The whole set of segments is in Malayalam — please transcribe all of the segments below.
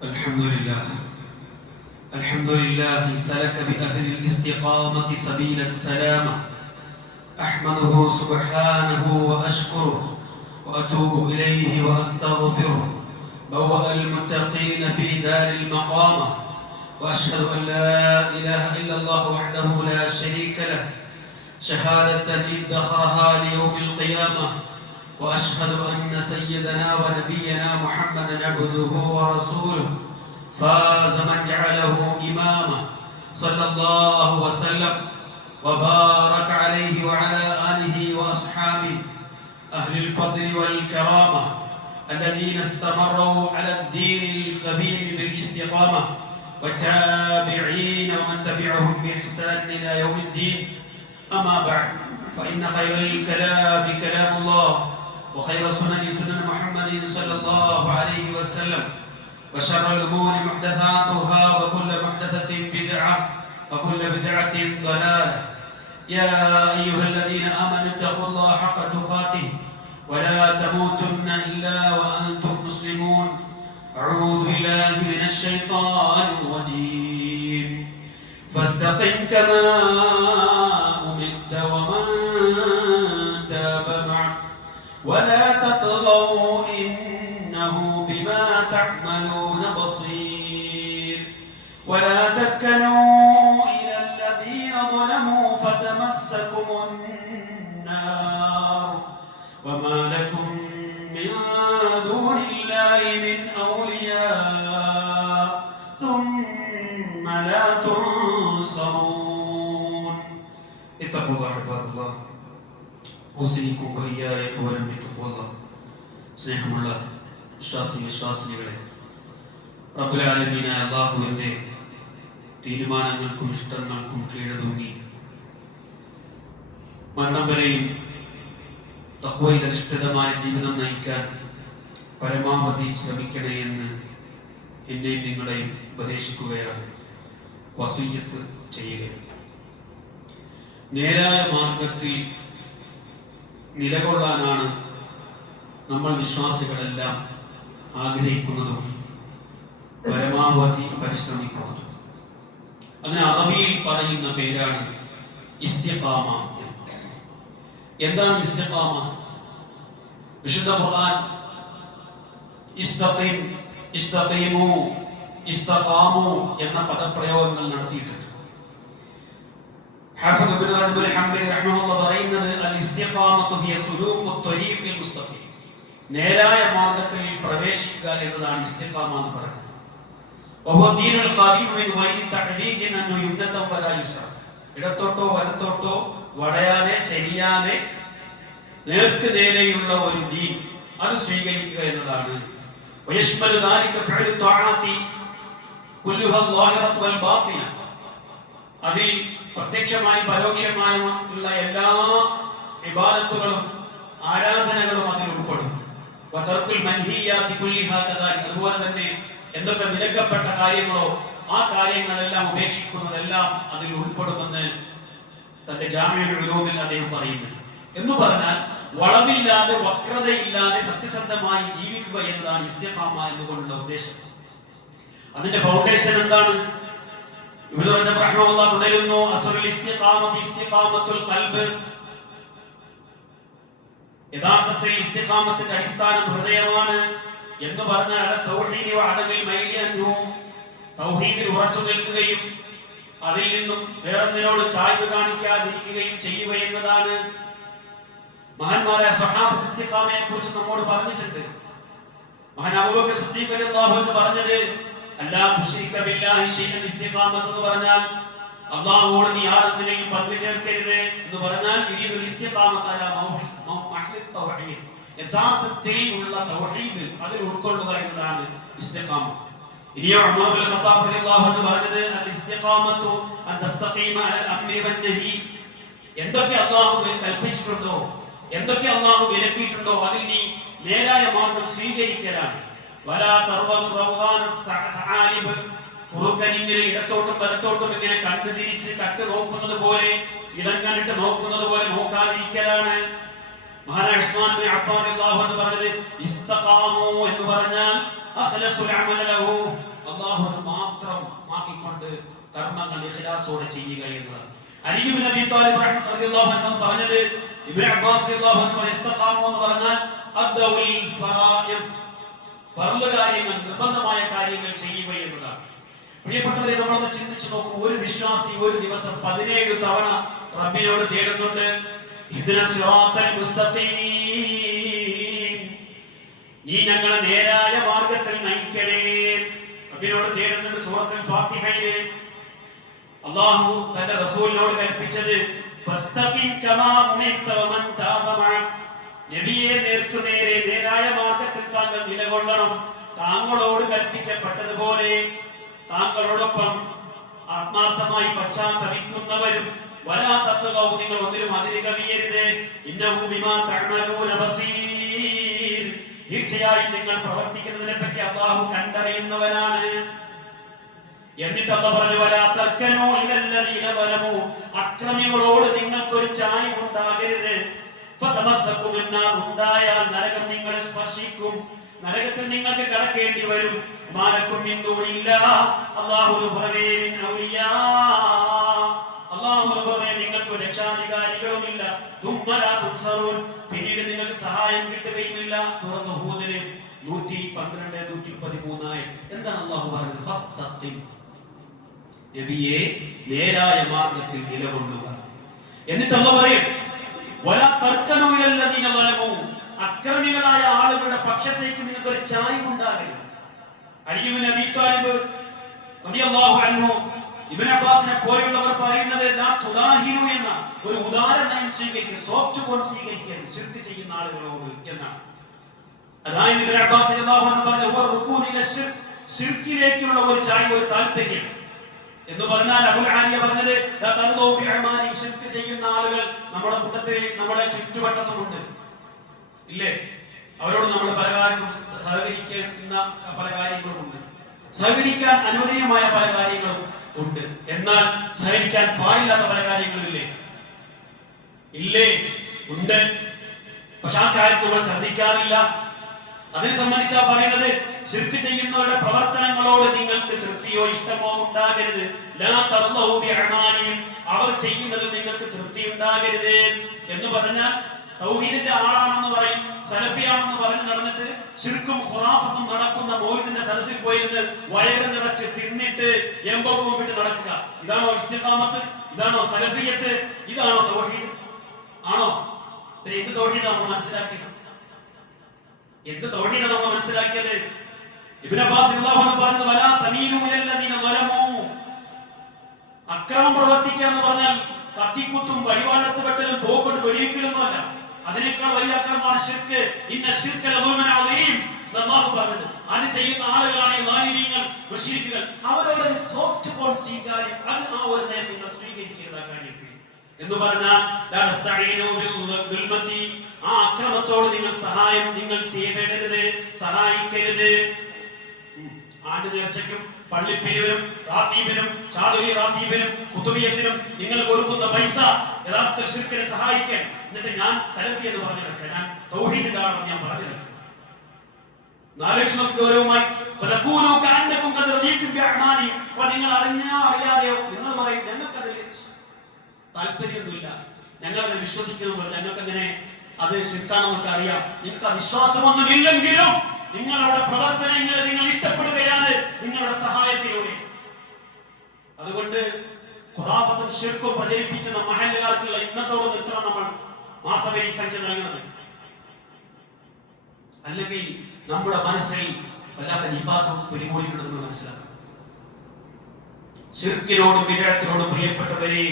الحمد لله سلك بأهل الاستقامة سبيل السلامة. أحمده سبحانه وأشكره وأتوب إليه وأستغفره. بوأ المتقين في دار المقامة، وأشهد أن لا إله إلا الله وحده لا شريك له شهادة ادخرها ليوم القيامة. وأشهد أن سيدنا ونبينا محمدا عبده ورسوله فاز من جعله إماما. صلى الله وسلم وبارك عليه وعلى آله وأصحابه أهل الفضل والكرامة الذين استمروا على الدين القبيم بالاستقامة، والتابعين ومن تبعهم بإحسان إلى يوم الدين. أما بعد، فإن خير الكلام كلام الله، وخير السنن سنن محمد صلى الله عليه وسلم، وشر الأمور محدثاتها، وكل محدثة بدعة، وكل بدعة ضلالة. يا أيها الذين آمنوا اتقوا الله حق تقاته ولا تموتن إلا وأنتم مسلمون. أعوذ بالله من الشيطان الرجيم. فاستقم كما أمرت ومن تاب معك ولا تطغوا إنه بما تعملون بصير. ولا تركنوا إلى الذين ظلموا فتمسكم النار وما لكم من دون الله من أولياء ثم لا تنصرون. اتقوا الله عباد الله. أوصيكم وإياي أولا بتقوى الله. സ്നേഹമുള്ള വിശ്വാസികളെ, റബ്ബുൽ ആലമീനായ അല്ലാഹുവിന്റെ തീരുമാനങ്ങൾക്കും ഇഷ്ടങ്ങൾക്കും കീഴടങ്ങി മരണം വരെയും തഖ്വയിൽ അധിഷ്ഠിതമായ ജീവിതം നയിക്കാൻ പരമാവധി ശ്രമിക്കണേ എന്ന് എന്നെയും നിങ്ങളെയും ഉപദേശിക്കുകയാണ്, വസിയ്യത്ത് ചെയ്യുകയാണ്. നേരായ മാർഗത്തിൽ നിലകൊള്ളാനാണ് നമ്മൾ വിശ്വാസികളെല്ലാം ആഗ്രഹിക്കുന്നതും പരമാവധി പരിശ്രമിക്കുന്നതും. അതിന് അറബിയിൽ പറയുന്ന പേരാണ് ഇസ്തിഖാമ. എന്താണ് ഇസ്തിഖാമ? വിശുദ്ധ ഖുർആൻ ഇസ്തഖിം, ഇസ്തഖീമു, ഇസ്തഖാമു എന്ന പദപ്രയോഗങ്ങൾ നടത്തിയിട്ടുണ്ട്. ഹാഫിദ് ഇബ്നു റജബ് അൽ-ഹംബലി റഹിമഹുല്ലാഹ് പറയുന്നത് അൽ-ഇസ്തിഖാമത്തു ഹിയ സുലൂഖു ത്വരീഖിൽ മുസ്തഖീം, നേരായ മാർഗ്ഗത്തിൽ പ്രവേശിക്കുക എന്നതാണ് ഇസ്തിഖാമ എന്ന് പറയുന്നത്. വഹുവ ദീനുൽ ഖവീം മിൻ ഗൈരി തഅലീജിൻ അൻ യുംനത വലാ യുസ്റ, ഇടത്തോട്ടോ വലത്തോട്ടോ വടയാതെ ചെരിയാതെ നേർക്ക് നേരെയുള്ള ഒരു ദീൻ, അത് സ്വീകരിക്കുക എന്നതാണ്. വയശ്മലു ദാലിക ഫഅലു ത്വആത്തി കുല്ലുഹാ ളാഹിറത വൽ ബാത്തിന, അതിൽ പ്രത്യക്ഷമായും പരോക്ഷമായും ഉള്ള എല്ലാ ഇബാദത്തുകളും ആരാധനകളും അതിൽ ഉൾപ്പെടും. വതർക്കുൽ മൻഹിയാതി കുല്ലിഹാ കദാലിക, അതുപോലെ തന്നെ എന്തൊക്കെ വിലക്കപ്പെട്ട കാര്യങ്ങളോ ആ കാര്യങ്ങളെല്ലാം ഉപേക്ഷിക്കുന്നതെല്ലാം അതിൽ ഉൾപ്പെടുമെന്ന് തന്റെ ജാമിഉൽ ഉലൂമിൽ അദ്ദേഹം പറയുന്നുണ്ട്. എന്ന് പറഞ്ഞാൽ വളവില്ലാതെ വക്രതയില്ലാതെ സത്യസന്ധമായി ജീവിക്കുക എന്നതാണ് ഇസ്തിഖാമ എന്നുകൊണ്ടുള്ള ഉദ്ദേശം. അതിന്റെ ഫൗണ്ടേഷൻ എന്താണ്? ഇബ്നു റജബ് റഹിമഹുല്ലാഹ് തുടരുന്നു, അസ്റുൽ ഇസ്തിഖാമത്തി ഇസ്തിഖാമത്തുൽ ഖൽബ്, യഥാർത്ഥത്തിൽ ഇസ്തിഖാമത്തിന്റെ അടിസ്ഥാനം ഹൃദയമാണ് എന്ന് പറഞ്ഞാൽ തൗഹീദി വഅദമിൽ മൈലി അൻഹു, തൗഹീദിൽ ഉറച്ചു നിൽക്കുകയും അതിൽ നിന്നും വേറൊന്നിനോട് ചായ്വ് കാണിക്കാതിരിക്കുകയും ചെയ്യുക എന്നതാണ്. മഹാന്മാരായ സ്വഹാബത്ത് ഇസ്തിഖാമയെ കുറിച്ച് നമ്മോട് പറഞ്ഞിട്ടുണ്ട്. മഹാൻ അബൂബക്കർ സിദ്ദീഖ് റളിയല്ലാഹു അൻഹു പറഞ്ഞത് അല്ലാ തുശ്രിക ബില്ലാഹി ഷൈഅൻ, ഇസ്തിഖാമത്ത് എന്ന് പറഞ്ഞാൽ അല്ലാഹുവോട് നീ യാതൊന്നിനെയും പങ്കു ചേർക്കരുത് എന്ന് പറഞ്ഞാൽ ഇരീദുൽ ഇസ്തിഖാമത അലാ മഹ്ലി തൗഹീദ്, യഥാർത്ഥത്തിൽ ഉള്ള തൗഹീദ് അതിൽ ഉൾക്കൊള്ളുക എന്നതാണ് ഇസ്തിഖാമ. ഇനിയോ ഉമർ ഇബ്നുൽ ഖത്താബ് റളിയല്ലാഹു അൻഹു പറഞ്ഞത് അൽ ഇസ്തിഖാമത്തു അൻ തസ്തഖീമ അലൽ അംരി വൻ നഹി, എന്തൊക്കെ അല്ലാഹു കൽപ്പിച്ചിട്ടുണ്ടോ, എന്തൊക്കെ അല്ലാഹു വിലക്കിയിട്ടുണ്ടോ അതിൽ നീ നേരായ മാർഗ്ഗം സ്വീകരിക്കലാണ്. വലാ തർവദു റൗഹാന തആലിബ്, കുറുക്കനിങ്ങനെ ഇടത്തോട്ടും വലത്തോട്ടും ഇങ്ങനെ കണ്ണു തിരിച്ച് കട്ട് നോക്കുന്നത് പോലെ, ഇടം കണ്ടിട്ട് നോക്കുന്നത് പോലെ നോക്കാതിരിക്കലാണ്. മഹാനായ ഉസ്മാൻ ബിൻ അഫ്ഫാൻ റളിയല്ലാഹു അൻഹു പറഞ്ഞത് ഇസ്തഖാമു എന്ന് പറഞ്ഞാൽ അഖ്ലസുൽ അമല ലഹു, അല്ലാഹുവിന് മാത്രം ആക്കിക്കൊണ്ട് കർമ്മങ്ങൾ ഇഖ്ലാസോടെ ചെയ്യുക എന്നതാണ്. അലി ഇബ്നു അബീ ത്വാലിബ് റളിയല്ലാഹു അൻഹു പറഞ്ഞത്, ഇബ്നു അബ്ബാസ് റളിയല്ലാഹു അൻഹു ഇസ്തിഖാമ എന്ന് പറഞ്ഞാൽ അദ്ദഉൽ ഫറായിദ്, ഫർള് കാര്യങ്ങൾ, നിർബന്ധമായ കാര്യങ്ങൾ ചെയ്യുക എന്നതാണ്. പ്രിയപ്പെട്ടവരെ, നമ്മളൊന്ന് ചിന്തിച്ചു നോക്കൂ. ഒരു വിശ്വാസി ഒരു ദിവസം 17 തവണ റബ്ബിനോട് തേടുന്നുണ്ട്, ഇഹ്ദിനസ് സിറാത്തൽ മുസ്തഖീം, നീ ഞങ്ങളെ നേരായ മാർഗത്തിൽ നയിക്കണേ. റബ്ബിനോട് തേടുന്നുണ്ട്. സൂറത്തുൽ ഫാത്തിഹയിലെ അല്ലാഹു തന്റെ റസൂലിനോട് കൽപ്പിച്ചത് ഫസ്തഖിം കമാ ഉമിർത വമൻ താബ മഅ, നബിയെ നേർക്കുനേരെ നേരായ മാർഗത്തിൽ താങ്കൾ നിലകൊള്ളണം. താങ്കളോട് കൽപ്പിക്കപ്പെട്ടതുപോലെ താങ്കളോടൊപ്പം ആത്മാർത്ഥമായി പശ്ചാത്തപിക്കുന്നവരും വലാ തത്വകൗ, നിങ്ങൾ ഒന്നിലും അതിര് കവിയരുത്. ഇന്നഹു ബിമാ തഅമലൂന ബസീർ, തീർച്ചയായും നിങ്ങൾ പ്രവർത്തിക്കുന്നതിനെ പറ്റി അല്ലാഹു കണ്ടറിയുന്നവനാണ്. എന്നിട്ട് അല്ലാഹു പറഞ്ഞു, വലാ തർക്കനൂ ഇലല്ലദീന വലമു, അക്രമികളോട് നിങ്ങൾക്കൊരു ചായ്വ് ഉണ്ടാകരുത്. ഫതമസ്സകു മിന്നാർ, ഉണ്ടായാൽ നരകം നിങ്ങളെ സ്പർശിക്കും, നരകത്തിൽ നിങ്ങൾക്ക് കടക്കേണ്ടി വരും. മാലക്കും മിൻ ദൂനില്ലാഹ്, അല്ലാഹുവിനു പുറമേ മിൻ ഔലിയാ, അല്ലാഹുവിനു പുറമേ നിങ്ങൾക്ക് രക്ഷാധികാരികളുമില്ല. തുമ്മ ലാ തുൻസറൂൻ, പിന്നീട് നിങ്ങൾക്ക് സഹായം കിട്ടുകയുമില്ല. സൂറത്ത് ഹൂദിലെ 112 113 എന്താണ് അല്ലാഹു പറഞ്ഞത്? ഫസ്തഖിം, നബിയെ നേരായ മാർഗത്തിൽ നിലകൊള്ളുക. എന്നിട്ട് അല്ലാഹു പറയും, വലാ തർക്കനൂ ഇലല്ലദീന വലമു, അക്രമികളായ ആളുകളുടെ പക്ഷത്തേക്ക് നിങ്ങൾക്ക് ഒരു ചായ്വ് ഉണ്ടാകരുത്. അലി ഇബ്നു അബീ ത്വാലിബ് റളിയല്ലാഹു അൻഹു, ഇബ്നു അബ്ബാസിനെ പോലെയുള്ളവർ പറയുന്നത് ലാ തുദാഹിനു എന്ന ഒരു ഉദാഹരണം സ്വീകരിക്കുക, സോഫ്റ്റ് കോൺ സ്വീകരിക്കരുത് ശിർക്ക് ചെയ്യുന്ന ആളുകളോട് എന്നാണ്. അതായത് ഇബ്നു അബ്ബാസ് റളിയല്ലാഹു അൻഹു പറഞ്ഞു, ഹുവ റുകൂൻ ഇല ശിർക്ക്, ശിർക്കിലേക്കുള്ള ഒരു ചായ്വ്, ഒരു താൽപര്യം എന്ന് പറഞ്ഞാൽ അബുൽ ആലിയ പറഞ്ഞത് ലാ തർദൂ ബി അമാനി, ശിർക്ക് ചെയ്യുന്ന ആളുകൾ നമ്മുടെ കൂട്ടത്തിൽ, നമ്മുടെ ചുറ്റുവട്ടത്തുമുണ്ട്, ഇല്ലേ? അവരോട് നമ്മൾ പല കാര്യങ്ങളും സഹകരിക്കുന്ന പല കാര്യങ്ങളുമുണ്ട്, സഹകരിക്കാൻ അനുവദനീയമായ പല കാര്യങ്ങളും ഉണ്ട്, എന്നാൽ സഹകരിക്കാൻ പാടില്ലാത്ത പല കാര്യങ്ങളില്ലേ? ഇല്ലേ? ഉണ്ട്. പക്ഷെ ആ കാര്യം നമ്മൾ ശ്രദ്ധിക്കാറില്ല. അതിനെ സംബന്ധിച്ചാ പറയുന്നത്, ശിർക്ക് ചെയ്യുന്നവരുടെ പ്രവർത്തനങ്ങളോട് നിങ്ങൾക്ക് തൃപ്തിയോ ഇഷ്ടമോ ഉണ്ടാകരുത്. ലാ തർദൂ ബി അമാനിഹിം, അവർ ചെയ്യുന്നത് നിങ്ങൾക്ക് തൃപ്തി ഉണ്ടാകരുത് എന്ന് പറഞ്ഞാൽ തൗഹീദിന്റെ ആളാണെന്ന് പറയും, സലഫിയാണെന്ന് പറഞ്ഞ് നടന്നിട്ട് ശിർക്കും ഖുറാഫത്തും നടക്കുന്ന മൗലിദിന്റെ സദസ്സിൽ പോയിരുന്ന് വയറ് നിറച്ച് തിന്നിട്ട് എമ്പൊപ്പം വിട്ട് നടക്കുക. ഇതാണോ ഇസ്തിഖാമത്ത്? ഇതാണോ സലഫിയത്ത്? ഇതാണോ തൗഹീദ്? ആണോ? എന്ത് തൗഹീദാണ് നമ്മൾ മനസ്സിലാക്കിയത്? എന്ത് തൗഹീദാണ് നമ്മൾ മനസ്സിലാക്കിയത്? ഇബ്നു അബ്ബാസ് റളിയല്ലാഹു അൻഹു പറഞ്ഞത്, വലാ തമീലു ഇലല്ലദീന വലമു, അക്രമം പ്രവർത്തിക്കുക എന്ന് പറഞ്ഞാൽ കത്തിക്കുത്തും വടിവാളത്ത് വെട്ടലും തോക്കൊണ്ട് വെടിവെക്കലൊന്നുമല്ല. അതിനേക്കാൾ വലിയ അക്രമമാണ് ശിർക്ക്. ഇന്ന ശിർക ലദുൽമുൻ അദീം, അല്ലാഹു പറഞ്ഞത്. അത് ചെയ്യുന്ന ആളുകളാണ് ഈ ളാലിമീങ്ങൾ, മുശ്രിക്കുകൾ. അവരോട് ഒരു സോഫ്റ്റ് കോൺ സ്വീകാര്യം, അത് ആ ഒരു നയം നിങ്ങൾ സ്വീകരിക്കരുത് ആ കാര്യത്തിൽ എന്ന് പറഞ്ഞാൽ ലാ തസ്തഈനു ബിൽദുൽമതി, ആ അക്രമത്തോട് നിങ്ങൾ സഹായം നിങ്ങൾ ചെയ്തിടരുത്, സഹായിക്കരുത്. ആണ്ട് നേർച്ചയ്ക്കും പള്ളിപ്പിരിവിനും റാത്തീബിനും ചാതുരി റാത്തീബിനും കുതുബിയത്തിനും നിങ്ങൾ കൊടുക്കുന്ന പൈസ യഥാർത്ഥ ശിർക്കിനെ സഹായിക്കാൻ, എന്നിട്ട് ഞാൻ സലഫി എന്ന് പറഞ്ഞു നടക്കുക, ഞാൻ തൗഹീദിലാണെന്ന് ഞാൻ പറഞ്ഞു നടക്കുക. ഗൗരവമായി നിങ്ങൾ അറിഞ്ഞോ അറിയാതെയോ നിങ്ങൾ പറയും ഞങ്ങൾക്കതിൽ താല്പര്യമൊന്നുമില്ല, ഞങ്ങളത് വിശ്വസിക്കുന്നു, ഞങ്ങൾക്കങ്ങനെ അത് ശിർക്കാണെന്നൊക്കെ അറിയാം. നിങ്ങൾക്ക് ആ വിശ്വാസമൊന്നുമില്ലെങ്കിലും നിങ്ങളുടെ പ്രവർത്തനങ്ങളെ നിങ്ങൾ ഇഷ്ടപ്പെടുകയാണ് നിങ്ങളുടെ സഹായത്തിലൂടെ. അതുകൊണ്ട് ഖുറാഫത്തും ശിർക്കും പ്രചരിപ്പിക്കുന്ന മഹല്ലുകാർക്കുള്ള ഇന്നത്തോട് നിർത്തണം നമ്മൾ മാസവരി സംഖ്യ നൽകുന്നത്. അല്ലെങ്കിൽ നമ്മുടെ മനസ്സിൽ വല്ലാത്ത നിഫാഖും പിടികൂടിയിട്ടുണ്ടെന്ന് മനസ്സിലാക്കണം. ശിർക്കിനോടും വിദഅത്തിനോടും പ്രിയപ്പെട്ടവരെ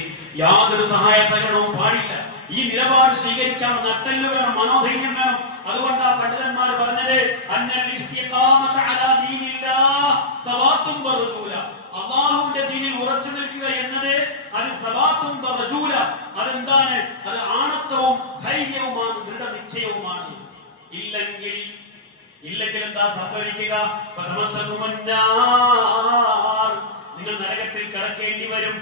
യാതൊരു സഹായ സഹകരണവും പാടില്ല. ഈ നിലപാട് സ്വീകരിക്കാൻ നട്ടെല്ല് വേണം, മനോധൈര്യം വേണം. അതുകൊണ്ടാ പണ്ഡിതന്മാർ പറഞ്ഞത് അന്നൽ ഇസ്തിഖാമത അലാ ദീനില്ലാഹ് തവാത്തും വറജൂല, അല്ലാഹുവിന്റെ ദീനിൽ ഉറച്ചു നിൽക്കുക എന്നത് അത് തവാത്തും വറജൂല, അതെന്താണ്? അത് ആണത്വവും ധൈര്യവുമാണ്, ദൃഢനിശ്ചയവുമാണ്. ഇല്ലെങ്കിൽ എന്താ സംഭവിക്കുക? നിങ്ങൾ നരകത്തിൽ കടക്കേണ്ടി വരും.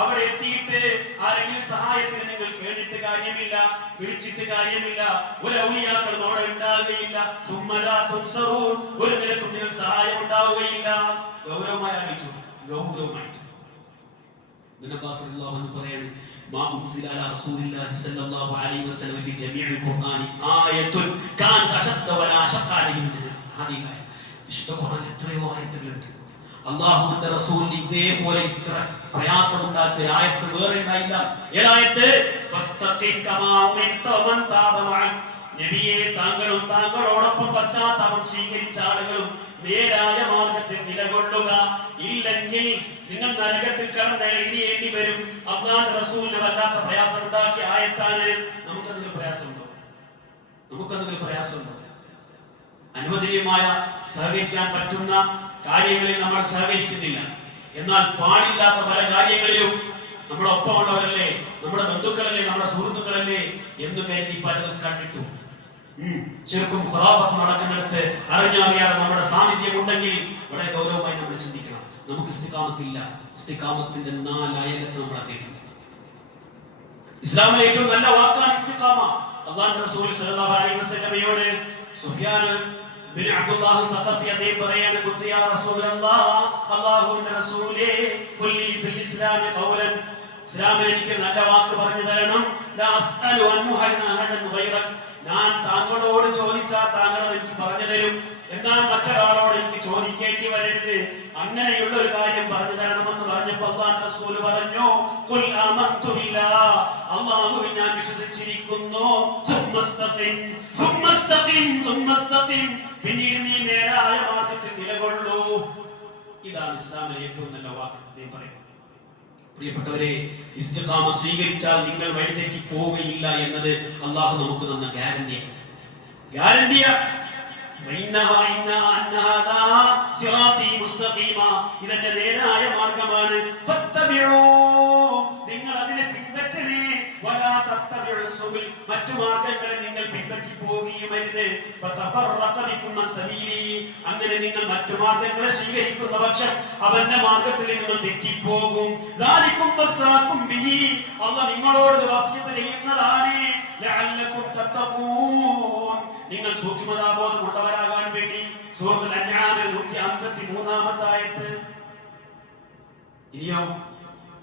അവിടെ എത്തിയിട്ട് ആരെങ്കിലും സഹായത്തിന് നിങ്ങൾ കേട്ടിട്ട് കാര്യമില്ല. പിടിച്ചിട്ട് കാര്യമില്ല. ഒരു ഔലിയാക്കൾ നോടെ ഉണ്ടാവുകയില്ല. ഒരു നിലക്കും നിങ്ങൾക്ക് സഹായം ഉണ്ടാവുകയില്ല. ഗൗരവമായി ആലോചിച്ചു, ഗൗരവമായിട്ട് പറയാണ് ما أنزل على رسول الله صلى الله عليه وسلم في جميع القرآن آية كانت أشد ولا أشق عليه من هذه الآية. വിശുദ്ധ ഖുർആനിൽ എത്രയോ ആയത്തുകളുണ്ട്. അല്ലാഹുവിന്റെ റസൂലിന് ഇതേപോലെ ഇത്ര പ്രയാസമുണ്ടാക്കിയ ആയത്ത് വേറെ ഉണ്ടായില്ല. ഏതായത്ത്? ഫസ്തഖിം കമാ ഉമിർത വമൻ താബ മഅൻ. നബിയെ, താങ്കളും താങ്കളോടൊപ്പം പശ്ചാത്താപം സ്വീകരിച്ച ആളുകളും നേരായ മാർഗത്തിൽ നിലകൊള്ളുക. ഇല്ലെങ്കിൽ നിങ്ങൾ നരകത്തിൽ കടന്നെഴുതിയേണ്ടി വരും. അല്ലാഹുവിന്റെ റസൂലിന് വല്ലാത്ത പ്രയാസം ഉണ്ടാക്കിയ ആയത്താണ്. നമുക്കെന്തെങ്കിലും പ്രയാസമുണ്ടോ? നമുക്കെന്തെങ്കിലും പ്രയാസമുണ്ടോ? അനുവദനീയമായ സഹകരിക്കാൻ പറ്റുന്ന കാര്യങ്ങളിൽ നമ്മൾ സഹകരിക്കുന്നില്ല. എന്നാൽ പാടില്ലാത്ത പല കാര്യങ്ങളിലും നമ്മുടെ ഒപ്പമുള്ളവരല്ലേ, നമ്മുടെ ബന്ധുക്കളല്ലേ, നമ്മുടെ സുഹൃത്തുക്കളല്ലേ എന്ന് കരുതി പലതും കണ്ടിട്ടു ചെറുക്കും ഖുറാബത്തും നടക്കുന്നിടത്ത് അറിഞ്ഞറിയാതെ നമ്മുടെ സാന്നിധ്യം ഉണ്ടെങ്കിൽ വളരെ ഗൗരവമായി നമ്മൾ ചിന്തിക്കണം. നമുക്ക് ഇസ്തിഖാമത്തില്ല. ഇസ്തിഖാമത്തിന്റെ 4 അയലത്ത് നമ്മൾ എത്തിയിട്ടുണ്ട്. ഇസ്ലാമിലെ ഏറ്റവും നല്ല വാക്കാണ് ഇസ്തിഖാമ. അല്ലാഹുവിന്റെ റസൂൽ സ്വല്ലല്ലാഹു അലൈഹി വസല്ലമയോട് സുഫിയാൻ ബിൻ അബ്ദുല്ലാഹ് തഖഫി അദ്ദേഹം പറയാണ്, ഖുൽ യാ റസൂലല്ലാഹ്, അല്ലാഹുവിന്റെ റസൂലേ, ഖുല്ലി ഫിൽ ഇസ്ലാമി ഖൗലൻ, ഇസ്ലാമിൽ എനിക്ക് നല്ല വാക്ക് പറഞ്ഞു തരണം. ലാ അസ്അലു അൻഹു അഹദൻ ഗൈറക, ഞാൻ താങ്കളോട് ചോദിച്ചാൽ താങ്കൾ എനിക്ക് പറഞ്ഞു തരും. എന്നാൽ മറ്റൊരാളോട് എനിക്ക് ചോദിക്കേണ്ടി വരരുത്. അങ്ങനെയുള്ള ഒരു കാര്യം പറഞ്ഞു തരണമെന്ന് പറഞ്ഞപ്പോൾ അല്ലാഹുവിന്റെ റസൂൽ പറഞ്ഞു, ഖുൽ ആമന്തു ബില്ലാഹ്, അല്ലാഹുവിൽ ഞാൻ വിശ്വസിച്ചിരിക്കുന്നു. പിന്നീട് നീ നേരായ മാർഗത്തിൽ നിലകൊള്ളൂ. ഇതാണ് ഇസ്ലാമിലെ ഏറ്റവും നല്ല വാക്ക്. ഞാൻ പറയും, പ്രിയപ്പെട്ടവരെ, ഇസ്തിഖാമ സ്വീകരിച്ചാൽ നിങ്ങൾ വഴിതെറ്റി പോവുകയില്ല എന്നത് അല്ലാഹു നമുക്ക് തന്ന ഗ്യാരണ്ടിയാണ്. ഇതെന്റെ നേരായ മാർഗമാണ്. നിങ്ങൾ അതിനെ പിൻപറ്റണേ. മറ്റു മാർഗങ്ങളെ നിങ്ങൾ പിൻപറ്റി പോവുകയും അരുത്. അങ്ങനെ നിങ്ങൾ മറ്റു മാർഗങ്ങളെ സ്വീകരിക്കുന്ന പക്ഷം അവന്റെ മാർഗത്തിൽ നിങ്ങൾ തെറ്റിപ്പോകും. അല്ലാഹു നിങ്ങളോട് വസിയത്ത് ചെയ്യുന്നതാണ്. നിങ്ങൾ സൂക്ഷ്മതാബോധമുള്ളവരാകാൻ വേണ്ടി. സൂറത്തുൽ അൻആമിൽ 153-ാമത്തെ ആയത്ത്. ഇനിയോ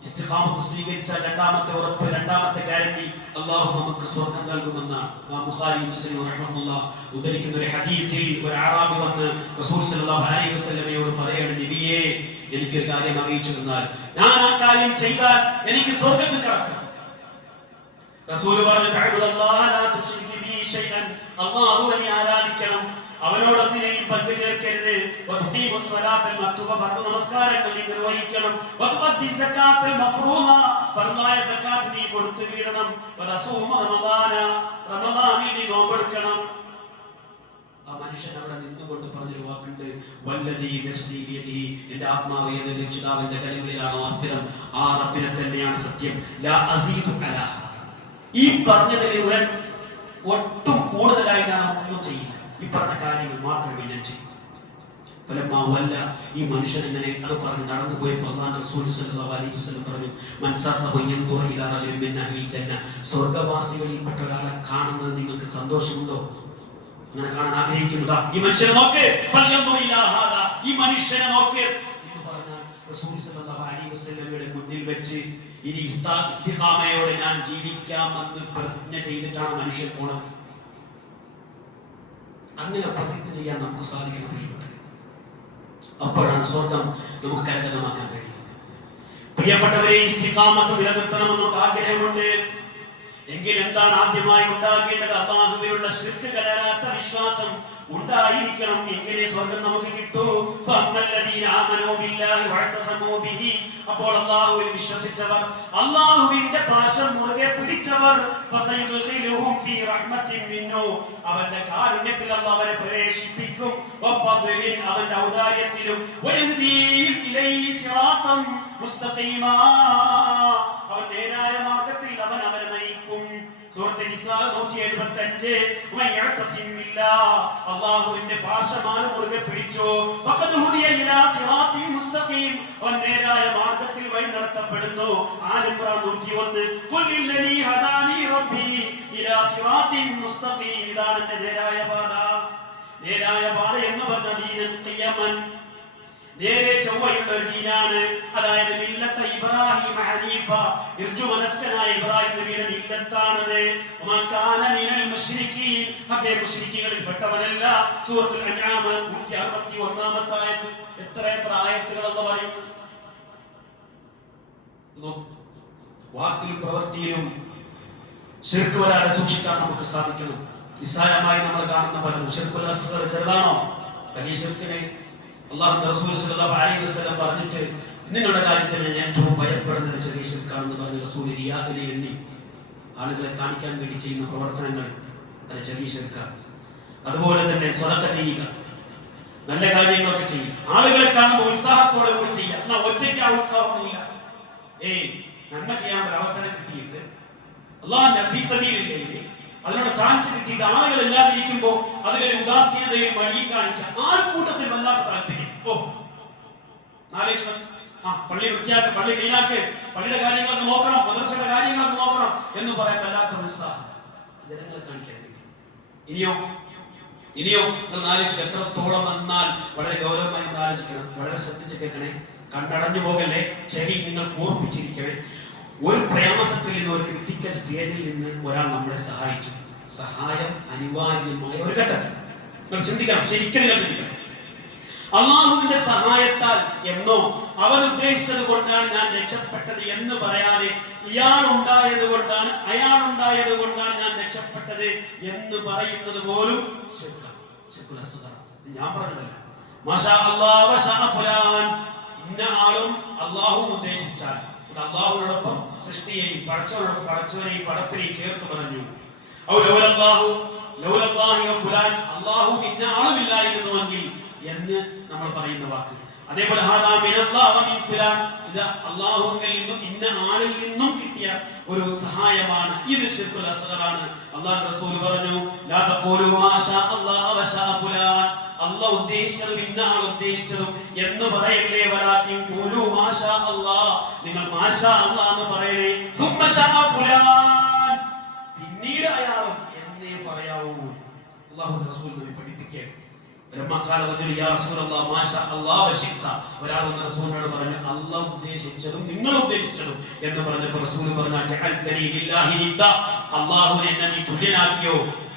ഇസ്തിഖാമത്ത് സ്വീകരിച്ചാൽ രണ്ടാമത്തെ ഉറപ്പ്, രണ്ടാമത്തെ ഗ്യാരണ്ടി, അല്ലാഹു നമുക്ക് സ്വർഗ്ഗം നൽകുമെന്നാണ്. ബുഖാരി മുസ്ലിം റഹ്മത്തുള്ളാഹി ഉദ്ധരിക്കുന്ന ഒരു ഹദീസിൽ ഒരു അറാബി വന്ന് റസൂൽ സല്ലല്ലാഹു അലൈഹി വസല്ലമയോട് പറയാണ്, നബിയേ, എനിക്കൊരു കാര്യം അറിയിച്ചു തന്നാൽ ഞാൻ ആ കാര്യം ചെയ്താൽ എനിക്ക് സ്വർഗ്ഗത്തിൽ കടക്കണം. റസൂൽ പറഞ്ഞു, തഅബ്ദുല്ലാഹ ലാ തുശ്രിക് ബിഹി ഷൈഅൻ, അല്ലാഹുവിനെ ആരാധിക്കണം, അവനോടൊന്നിനെയും പങ്കു ചേർക്കരുത്. നമസ്കാരങ്ങൾ നീ നിർവഹിക്കണം. നീ കൊടുത്തു വീടണം. റമദാനിൽ നീ നോമ്പെടുക്കണം. ആ മനുഷ്യൻ അവിടെ നിന്നുകൊണ്ട് പറഞ്ഞൊരു വാക്കുണ്ട്, വല്ലദീ നഫ്സി ബിയദിഹി, എന്റെ ആത്മാവ് ഏത് രക്ഷിതാവിന്റെ കൈകളിലാണോ അർപ്പിതം, ആ റബ്ബിനെ തന്നെയാണ് സത്യം. ലാ അസീദു അലാ, ഈ പറഞ്ഞതിൽ ഒട്ടും കൂടുതലായി ഞാൻ ഒന്നും ചെയ്യില്ല. ഈ പറഞ്ഞ കാര്യങ്ങൾ മാത്രമേ ഞാൻ ചെയ്യൂ. ഈ മനുഷ്യൻ ഇങ്ങനെ അത് പറഞ്ഞ് നടന്നു പോയപ്പോൾ അല്ലാഹുവിന്റെ റസൂൽ സ്വല്ലല്ലാഹു അലൈഹി വസല്ലം പറഞ്ഞു, മൻ സറഹു യൻദുറ ഇലാ റജുലിൻ മിൻ അഹ്ലിൽ ജന്ന, സ്വർഗ്ഗവാസികളിൽപ്പെട്ട ഒരാളെ കാണുന്നത് നിങ്ങൾക്ക് സന്തോഷമുണ്ടോ? അങ്ങനെ കാണാൻ ആഗ്രഹിക്കുന്നുണ്ടോ? ഈ മനുഷ്യനെ നോക്ക്, ഈ മനുഷ്യനെ നോക്ക് എന്ന് പറഞ്ഞാൽ റസൂൽ സ്വല്ലല്ലാഹു അലൈഹി വസല്ലമയുടെ മുന്നിൽ വെച്ച് ഇനി ഇസ്തിഖാമയോടെ ഞാൻ ജീവിക്കാമെന്ന് പ്രതിജ്ഞ ചെയ്തിട്ടാണ് മനുഷ്യൻ പോണത്. അങ്ങനെ പ്രതിജ്ഞ ചെയ്യാൻ നമുക്ക് സാധിക്കണം പ്രിയപ്പെട്ടവരെ. അപ്പോഴാണ് സ്വർഗം നമുക്ക് കരഗതമാക്കാൻ കഴിയുന്നത്. പ്രിയപ്പെട്ടവരെ, ഇസ്തിഖാമത്ത് നിലനിർത്തണമെന്ന് നമുക്ക് ആഗ്രഹമുണ്ട്. എങ്കിൽ എന്താണ് ആദ്യമായി ഉണ്ടാകേണ്ടത്? അല്ലാഹുവിലുള്ള ശിർക്ക് കലരാത്ത വിശ്വാസം ഉണ്ടായിരിക്കണം. എങ്കിലേ സ്വർഗം നമുക്ക് കിട്ടൂ. അപ്പോൾ അല്ലാഹുവിൽ വിശ്വസിച്ചവർ, അല്ലാഹുവിന്റെ പാശം മുറുകെ പിടിച്ചവർ, അവന്റെ കാരുണ്യത്തിൽ അല്ലാഹു അവരെ പ്രവേശിപ്പിക്കും. അവന്റെ ഔദാര്യത്തിലും അവൻ നേരായ മാർഗത്തിൽ അവൻ അവരെ നയിക്കും. സൂറത്തുൽ നിസാ 175 അല്ലാഹുവിന്റെ പാർശ്വമാല മുറുകെ പിടിച്ചോ നേരായ മാർഗത്തിൽ വഴി നടത്തപ്പെടുന്നു. ആൽ ഇംറാൻ 101 ഇതാണ് എന്റെ നേരായ പാത. നേരായ പാത എന്ന് പറഞ്ഞ ദീനൻ ഖിയമൻ, നേരെ ചൊവ്വയുള്ള ഒരു ദീനാണ്. അതായത് മില്ലത്ത ഇബ്രാഹിം ഹനീഫ, ഇർജുമനസ്കനായ ഇബ്രാഹിം നബിയുടെ മില്ലത്താണത്. വമകാന മിനൽ മുശ്രിക്കീൻ, അദ്ദേഹം മുശ്രിക്കുകളിൽ പെട്ടവനല്ല. സൂറത്തുൽ അൻആം 161 ആയത്ത്. എത്ര ആയത്തുകൾ എന്ന് പറയുന്നു. വാക്കിലും പ്രവൃത്തിയിലും ശിർക്ക് വരാതെ സൂക്ഷിക്കാൻ നമുക്ക് സാധിക്കണം. നിസ്സാരമായി നമ്മൾ കാണുന്ന പലതും ശിർക്കുൽ അസ്ഗർ ചെറുതാണോ? വലിയ ശിർക്കിനെ അല്ലാഹുവിന്റെ റസൂൽ സ്വല്ലല്ലാഹു അലൈഹി വസല്ലം പറഞ്ഞിട്ട് നിങ്ങളുടെ കാര്യത്തിൽ ഞാൻ ഏറ്റവും ഭയപ്പെടുന്നത് ചെറിയ ശിർക്കാണെന്ന് പറഞ്ഞ റസൂൽ റിയാഇനെ എണ്ണി ആളുകളെ കാണിക്കാൻ വേണ്ടി ചെയ്യുന്ന പ്രവർത്തനങ്ങൾ അത് ചെറിയ ശിർക്കാണ്. അതുപോലെ തന്നെ സ്വതക്ക ചെയ്യുക, നല്ല കാര്യങ്ങളൊക്കെ ചെയ്യുക, ആളുകളെ കാണുമ്പോൾ ഉത്സാഹത്തോടെ കൂടി ചെയ്യുക. എന്നാൽ ഒറ്റയ്ക്ക് ആ ഉത്സാഹമൊന്നുമില്ല. നന്മ ചെയ്യാനുള്ള അവസരം കിട്ടിയിട്ട് അല്ലാഹുവിന്റെ ഫീ സബീലില്ലാഹി അതിനുള്ള ചാൻസ് കിട്ടിയിട്ട് ആളുകൾ ഇല്ലാതിരിക്കുമ്പോൾ അതിലൊരു ഉദാസീനതയും വഴി കാണിക്കാം. ആൾക്കൂട്ടത്തിൽ വല്ലാത്ത താല്പര്യം. പള്ളി വൃത്തിയാക്ക്, പള്ളി ക്ലീനാക്ക്, പള്ളിയുടെ കാര്യങ്ങളൊക്കെ നോക്കണം, മദ്രസയുടെ കാര്യങ്ങളൊക്കെ നോക്കണം എന്ന് പറയാൻ വല്ലാത്ത ഉത്സാഹം ജനങ്ങളെ കാണിക്കാൻ വേണ്ടി. ഇനിയോ ആലോചിക്കുക എത്രത്തോളം വന്നാൽ വളരെ ഗൗരവമായി ആലോചിക്കണം. വളരെ ശ്രദ്ധിച്ച് കേൾക്കണേ, കണ്ണടഞ്ഞു പോകല്ലേ, ചെവി നിങ്ങൾ കൂർപ്പിച്ചിരിക്കണേ. ഒരു പ്രയാസത്തിൽ നിന്ന്, ഒരു ക്രിട്ടിക്കൽ സ്റ്റേജിൽ നിന്ന് ഒരാൾ നമ്മളെ സഹായിച്ചു. സഹായം അനിവാര്യമായ ഒരു ഘട്ടത്തിൽ നിങ്ങൾ ചിന്തിക്കണം, ശരിക്കും നിങ്ങൾ ചിന്തിക്കണം. അള്ളാഹുവിന്റെ സഹായത്താൽ എന്നോ അവൻ ഉദ്ദേശിച്ചത് കൊണ്ടാണ് ഞാൻ രക്ഷപ്പെട്ടത് എന്ന് പറയാതെ ഇയാളുണ്ടായത് കൊണ്ടാണ് ഞാൻ രക്ഷപ്പെട്ടത് എന്ന് പറയുന്നത് പോലും ഞാൻ പറഞ്ഞതല്ല. മാഷാ അല്ലാഹ് വശാ ഫുലാൻ, ഇന്ന ആളും അള്ളാഹു ഉദ്ദേശിച്ചാൽ അള്ളാഹുവിനോടൊപ്പം സൃഷ്ടിയെയും പടച്ചവനെയും പടപ്പിനെയും ചേർത്ത് പറഞ്ഞു. അള്ളാഹു ഇന്ന ആളുമില്ലായിരുന്നുവെങ്കിൽ എന്ന് നമ്മൾ പറയുന്ന വാക്ക്. അതേപോലെ ഇത് അള്ളാഹുവിൽ നിന്നും ഇന്ന ആളിൽ നിന്നും കിട്ടിയ ഒരു സഹായമാണ്. ഇത് ശിർക്കുൽ അസ്ഗറാണ്. അല്ലാഹു റസൂൽ പറഞ്ഞു, ലാ തഖൂലു മാഷാ അല്ലാഹു വശാ ഫുലാൻ, അല്ലാഹു ഉദ്ദേശിച്ചതും ഇന്ന ആൾ ഉദ്ദേശിച്ചതും എന്ന് പറയല്ലേ. വലാകിൻ ഖൂലു മാഷാ അല്ലാഹ്, നിങ്ങൾ മാഷാ അല്ലാഹ് എന്ന് പറയണേ. സുമ്മ ശാ ഫുലാൻ, പിന്നീട് അയാളും എന്നേ പറയാവൂ. അല്ലാഹു റസൂൽ പഠിപ്പിക്കുകയാണ്. ഒരാളൊന്ന് റസൂലിനോട് പറഞ്ഞു, അല്ലാഹു ഉദ്ദേശിച്ചതും നിങ്ങൾ ഉദ്ദേശിച്ചതും എന്ന് പറഞ്ഞപ്പോൾ റസൂൽ പറഞ്ഞു, അല്ലാഹുവിനെ എന്നെ നീ തുല്യനാക്കിയോ,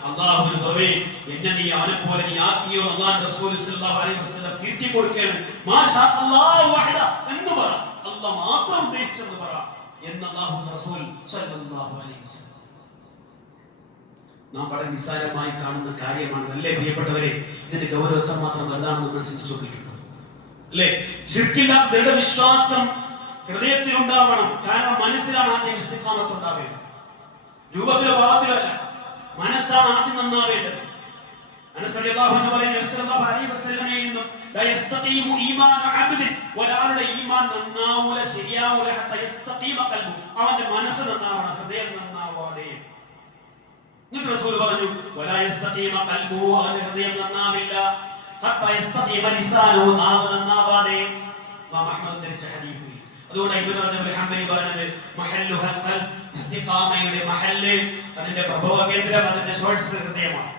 അല്ലാഹുവിന് പുറമെ എന്നെ നീ അവനെ പോലെ നീ ആക്കിയോ. അല്ലാഹുവിന്റെ റസൂൽ സ്വല്ലല്ലാഹു അലൈഹി വസല്ലം കീർത്തി കൊടുക്കുകയാണ്. മാഷാ അല്ലാഹു വഹദ എന്ന് പറ, അല്ലാഹു മാത്രം ഉദ്ദേശിച്ചെന്ന് പറ എന്ന് അല്ലാഹുവിന്റെ റസൂൽ സ്വല്ലല്ലാഹു അലൈഹി വസല്ലം. നാം വളരെ നിസ്സാരമായി കാണുന്ന കാര്യമാണ് അല്ലേ പ്രിയപ്പെട്ടവരെ? ഇതിന്റെ ഗൗരവത്തെ മാത്രം വലുതാണെന്ന് നമ്മൾ ചിന്തിച്ചു നോക്കിയിട്ടുണ്ട് അല്ലേ? ശിർക്കില്ലാത്ത ദൃഢവിശ്വാസം ഹൃദയത്തിൽ ഉണ്ടാവണം. കാരണം മനസ്സിലാണ് ആദ്യം ഇസ്തിഖാമത്ത് ഉണ്ടാവേണ്ടത്, രൂപത്തിലോ ഭാവത്തിലോ അല്ല. മനസ്സാണ് ആദ്യം നന്നാവേണ്ടത്. ഒരാളുടെ ഈമാൻ നന്നാവൂല, ശരിയാവൂല, അവന്റെ മനസ്സ് നന്നാവണം, ഹൃദയം നന്നാവാതെ. റസൂൽ പറഞ്ഞു, അവന്റെ ഹൃദയം നന്നാവില്ല, നാവ് നന്നാവാതെ. അതുകൊണ്ട് ഇബ്നു റജബ് അൽ ഹംബലി പറഞ്ഞത് മഹല്ലുഹൽ ഖൽബ്, ഇസ്തിഖാമയുടെ മഹല്ല്, അതിന്റെ പ്രഭവ കേന്ദ്രം, അതിന്റെ സോഴ്സ് ഹൃദയമാണ്.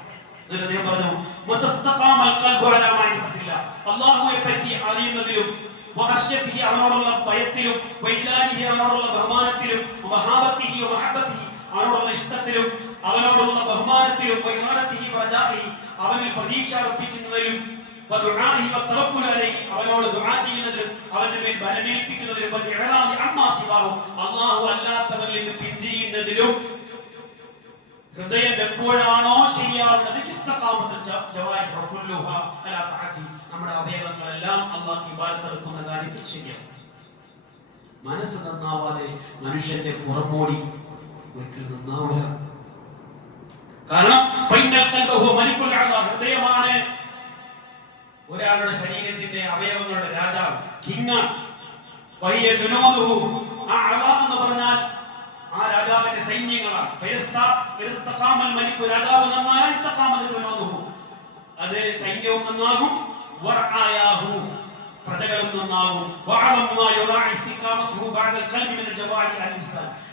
അദ്ദേഹം പറഞ്ഞു, മുതസ്തഖാമൽ ഖൽബു അലാ മഅരിഫത്തില്ലാ, അല്ലാഹുവെ പറ്റി അറിയുന്നതിലും, വഖശ്യതിഹി അവനോടുള്ള ഭയത്തിലും, വഇലാഹിഹി അവനോടുള്ള ബഹുമാനത്തിലും, വമഹാബത്തിഹി വമഹബ്ബത്തിഹി അവനോടുള്ള ഇഷ്ടത്തിലും, അവനോടുള്ള ബഹുമാനത്തിലും, വഇറാദത്തിഹി വറജാഇഹി അവനിൽ പ്രതീക്ഷ അർപ്പിക്കുന്നതിലും, വദുആഇഹി വതവക്കുൽ അലൈഹി അവനോട് ദുആ ചെയ്യുന്നതിലും, അവന്റെ മേൽ ബലമേൽപ്പിക്കുന്നതിലും, വഇറാദി അമ്മാ സിവാഹു അല്ലാഹു അല്ലാത്തവരിൽ നിന്ന് പിന്തിരിയുന്നതിലും ഹൃദയം എപ്പോഴാണോ ശരിയാവുന്നത്, നമ്മുടെ അവയവങ്ങളെല്ലാം അല്ലാഹുവിന് ഇബാദത്ത് നടത്തുന്ന കാര്യത്തിൽ ശരിയാണ്. മനസ്സ് നന്നാവാതെ മനുഷ്യന്റെ പുറമോടി ഒരിക്കലും നന്നാവില്ല. കാരണം ഹൃദയമാണ് ഒരാളുടെ ശരീരത്തിന്റെ അവയവങ്ങളുടെ രാജാവ്, കിങ്ങാണ്. എന്ന് പറഞ്ഞാൽ ആ രാജാവിന്റെ സൈന്യങ്ങളാണ്. രാജാവ് നന്നായാൽ അത് സൈന്യവും നന്നാകും, പ്രജകളും നന്നാകും.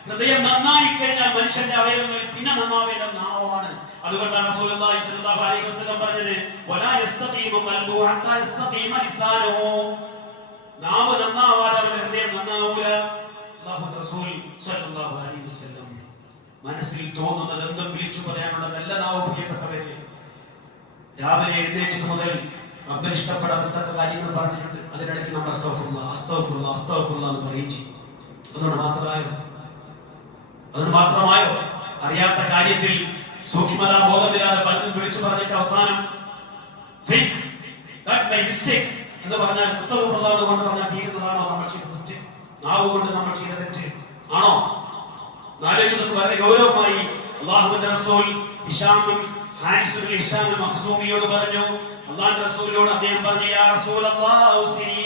ഹൃദയം നന്നായി കഴിഞ്ഞാൽ മനുഷ്യന്റെ അവയവങ്ങൾ പിന്നെ നന്നാവേണ്ട നാവാണ്. അതുകൊണ്ടാണ് റസൂലുള്ളാഹി സ്വല്ലല്ലാഹു അലൈഹി വസല്ലം പറഞ്ഞത്, വലാ യസ്തഖീമു ഖൽബുഹു ഹത്താ യസ്തഖീമ ലിസാനുഹു. നാവ് നന്നാവാതെ അവന്റെ ഹൃദയം നന്നാവൂല. അല്ലാഹു റസൂൽ സ്വല്ലല്ലാഹു അലൈഹി വസല്ലം മനസ്സിൽ തോന്നുന്നത് എന്തും വിളിച്ചു പറയാനുള്ളതല്ല നാവ്. പ്രിയപ്പെട്ടവരെ, രാവിലെ എഴുന്നേറ്റത് മുതൽ റബ്ബിന് ഇഷ്ടപ്പെടാത്ത കാര്യങ്ങൾ പറഞ്ഞിട്ടുണ്ട്. അതിനിടയ്ക്ക് നമ്മൾ അസ്തഗ്ഫിറുല്ലാഹ് അസ്തഗ്ഫിറുല്ലാഹ് അസ്തഗ്ഫിറുല്ലാഹ് എന്ന് പറയും ചെയ്യും. അതുകൊണ്ട് മാത്രമായോ അറിയാത്ത കാര്യത്തിൽ സൂക്ഷ്മത ബോധമില്ലാതെ പലതും വിളിച്ചു പറഞ്ഞിട്ട് അവസാനം എന്ന് പറഞ്ഞാൽ അസ്തഗ്ഫിറുല്ലാഹ് കൊണ്ട് പറഞ്ഞാൽ തീരുന്നതാണോ നമ്മൾ ചെയ്ത തെറ്റ്? നാവ് കൊണ്ട് നമ്മൾ ചെയ്ത തെറ്റ് ആണോ? ആലോചിച്ചത് വളരെ ഗൗരവമായി അല്ലാഹുവിന്റെ റസൂൽ ഹിശാം മഖ്സൂമിയോട് പറഞ്ഞു. അല്ലാഹുവിന്റെ റസൂലിനോട് അദ്ദേഹം പറഞ്ഞു, യാ റസൂലല്ലാഹ് ഔസിനി,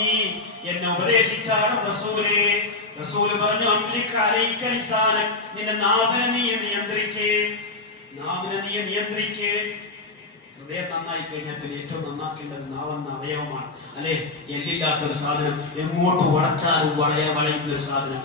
എന്നെ ഉപദേശിച്ചാലും റസൂലേ. റസൂല് പറഞ്ഞു, അംലിക് അലൈക ലിസാനക, നിന്റെ നാവിനെ നീ നിയന്ത്രിക്കേ. ഹൃദയം നന്നായി കഴിഞ്ഞാൽ പിന്നെ ഏറ്റവും നന്നാക്കേണ്ടത് നാവെന്ന അവയവമാണ്, അല്ലെ? എല്ലില്ലാത്തൊരു സാധനം, എങ്ങോട്ട് വളച്ചാലും വളയുന്ന ഒരു സാധനം,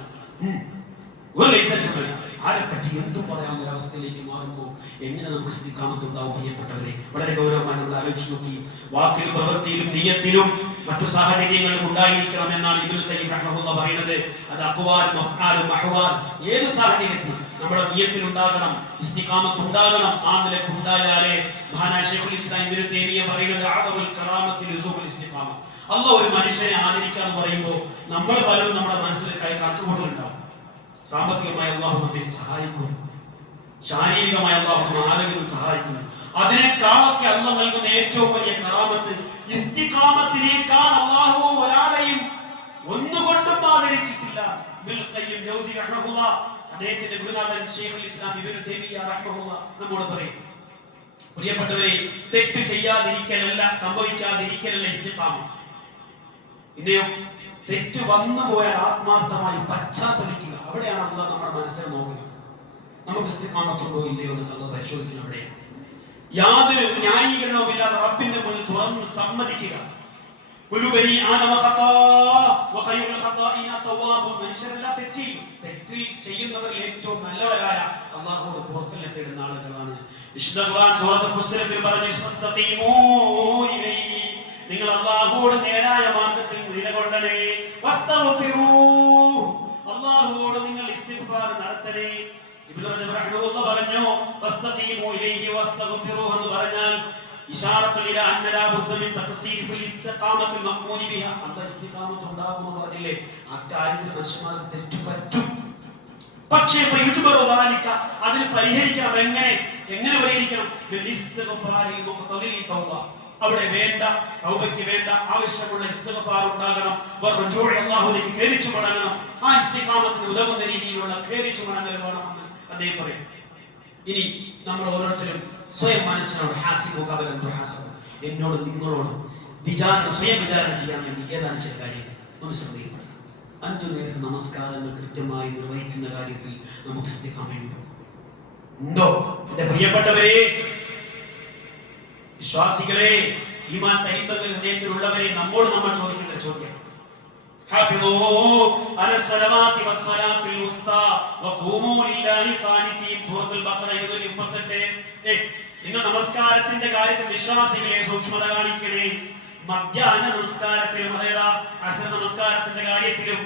ഒരു ലൈസൻസ് വേണ്ട. ആരെപ്പറ്റി എന്തും പറയാവുന്ന ഒരു അവസ്ഥയിലേക്ക് മാറുമ്പോൾ എങ്ങനെ നമുക്ക് ഇസ്തിഖാമത്തുണ്ടാവും? പ്രിയപ്പെട്ടവരെ, വളരെ ഗൗരവമായി നമ്മൾ ആലോചിച്ച് നോക്കി. വാക്കിലും പ്രവൃത്തിയിലും നിയ്യത്തിലും മറ്റു സാഹചര്യങ്ങളിലും ഉണ്ടായിരിക്കണം എന്നാണ് ഇബ്നുൽ ഖയ്യിം റഹ്മഹുല്ലാഹ് പറയുന്നത്. അത് അഖ്വാലും അഫ്ആലും അഹ്വാൽ, ഏത് സാഹചര്യത്തിൽ നമ്മുടെ നിയ്യത്തിൽ ഉണ്ടാകണം, ഇസ്തിഖാമത്ത് ഉണ്ടാകണം. ആ നിലക്ക് ഉണ്ടായാലേ മഹാനായ ശൈഖുൽ ഇസ്ലാം ഇബ്നു തൈമിയ്യ പറയുന്നത്, അഅദമുൽ കറാമത്തി ലുസൂമുൽ ഇസ്തിഖാമ. അല്ലാഹു ഒരു മനുഷ്യനെ ആദരിക്കാൻ പറയുമ്പോൾ നമ്മൾ പലരും നമ്മുടെ മനസ്സിൽ കണക്കുകൂട്ടലുണ്ടാവും. സാമ്പത്തികമായി അല്ലാഹു നമ്മെ സഹായിക്കും, ശാരീരികമായി അല്ലാഹു ആരോഗ്യം സഹായിക്കുന്നു. അതിനേക്കാളൊക്കെ അല്ലാഹു നൽകുന്ന ഏറ്റവും വലിയ കറാമത്ത് ഇസ്തിഖാമത്തിനേക്കാൾ അല്ലാഹു ഒരാളെയും ഒന്നുകൊണ്ടും ആദരിച്ചിട്ടില്ല. ഇബ്നുൽ ഖയ്യിം ജൗസി റഹ്മഹുല്ലാഹ് അദ്ദേഹത്തിന്റെ ഗുരുനാഥൻ ശൈഖുൽ ഇസ്ലാം ഇബ്നു തൈമിയ്യ റഹ്മഹുല്ലാഹ് നമ്മോട് പറയും, പ്രിയപ്പെട്ടവരെ, തെറ്റ് ചെയ്യാതിരിക്കലല്ല, സംഭവിക്കാതിരിക്കലല്ല ഇസ്തിഖാമ. പിന്നെയോ തെറ്റ് വന്നുപോയാൽ ആത്മാർത്ഥമായി പശ്ചാത്തലിക്കുക. അവിടെയാണ് അല്ലാഹു നമ്മുടെ മനസ്സിനെ നോക്കുക. നമുക്ക് ഇസ്തിഖാമത്തുണ്ടോ ഇല്ലയോ എന്ന് നമ്മൾ പരിശോധിക്കണം. അവിടെയാണ് യാതൊരു ന്യായീകരണവും ഇല്ലാതെ റബ്ബിന്റെ മുന്നിൽ തുറന്ന് സമ്മതിക്കുക. മനുഷ്യരെല്ലാം തെറ്റ് ചെയ്യുന്നവരിൽ ഏറ്റവും നല്ലവരായ അല്ലാഹുവോട് പുറത്തിനെ തേടുന്ന ആളുകളാണ്. വിശുദ്ധ ഖുർആൻ സൂറത്തുൽ ഫുസ്സിലത്തിൽ പറഞ്ഞു, നിങ്ങൾ അല്ലാഹുവോട് നേരായ മാർഗത്തിൽ നിലകൊള്ളണേ. അല്ലാഹുവോട് നിങ്ങൾ ഇസ്തിഗ്ഫാർ നടത്തണേ. ഇബ്നു റജബ് റഹ്മഹുല്ലാഹ് പറഞ്ഞു, വസ്തഖീമു ഇലൈഹി വസ്തഗ്ഫിറൂഹു എന്ന് പറഞ്ഞാൽ ഇശാറത്തു ഇലാ അന്ന ലാ ബുദ്ദ മിൻ തഖ്സീരി ഫിൽ ഇസ്തിഖാമത്തിൽ മഖ്മൂനി ബിഹാ. അല്ലാഹു ഇസ്തിഖാമത്ത് ഉണ്ടാകുമെന്ന് പറഞ്ഞില്ലേ, അക്കാര്യത്തിൽ മനുഷ്യന്മാർക്ക് തെറ്റ് പറ്റും. പക്ഷേ അതിന് പരിഹരിക്കണം. എങ്ങനെ പരിഹരിക്കണം? അവിടെ വേണ്ട തൗബയ്ക്ക് വേണ്ട ആവശ്യമുള്ള ഇസ്തിഗ്ഫാർ ഉണ്ടാകണം. അല്ലാഹുവിലേക്ക് ഖേദിച്ചു മടങ്ങണം. ആ ഇസ്തിഖാമത്തിന് ഉതകുന്ന രീതിയിലുള്ള ഖേദിച്ചു മടങ്ങൽ വേണമെന്ന് അദ്ദേഹം പറയും. ഇനി നമ്മൾ ഓരോരുത്തരും സ്വയം മനസ്സിനോട് എന്നോട് നിങ്ങളോട് സ്വയം വിചാരണ ചെയ്യാൻ വേണ്ടി ഏതാണ് ചില കാര്യങ്ങൾ നമ്മൾ ശ്രദ്ധിക്കപ്പെടുന്നത്. 5 നേരത്തെ നമസ്കാരങ്ങൾ കൃത്യമായി നിർവഹിക്കുന്ന കാര്യത്തിൽ നമുക്ക് ഇസ്തിഖാമയുണ്ടോ? എന്റെ പ്രിയപ്പെട്ടവരെ, വിശ്വാസികളെ, ഈമാൻ തൈബകൾ ഹൃദയത്തിലുള്ളവരെ, നമ്മോട് നമ്മൾ ചോദിക്കേണ്ട ചോദ്യം, നിങ്ങൾ നമസ്കാരത്തിന്റെ കാര്യത്തിൽ വിശ്വാസികളെ സൂക്ഷ്മത കാണിക്കണേ. മധ്യാഹ്ന നമസ്കാരത്തിലും അസ്ർ നമസ്കാരത്തിന്റെ കാര്യത്തിലും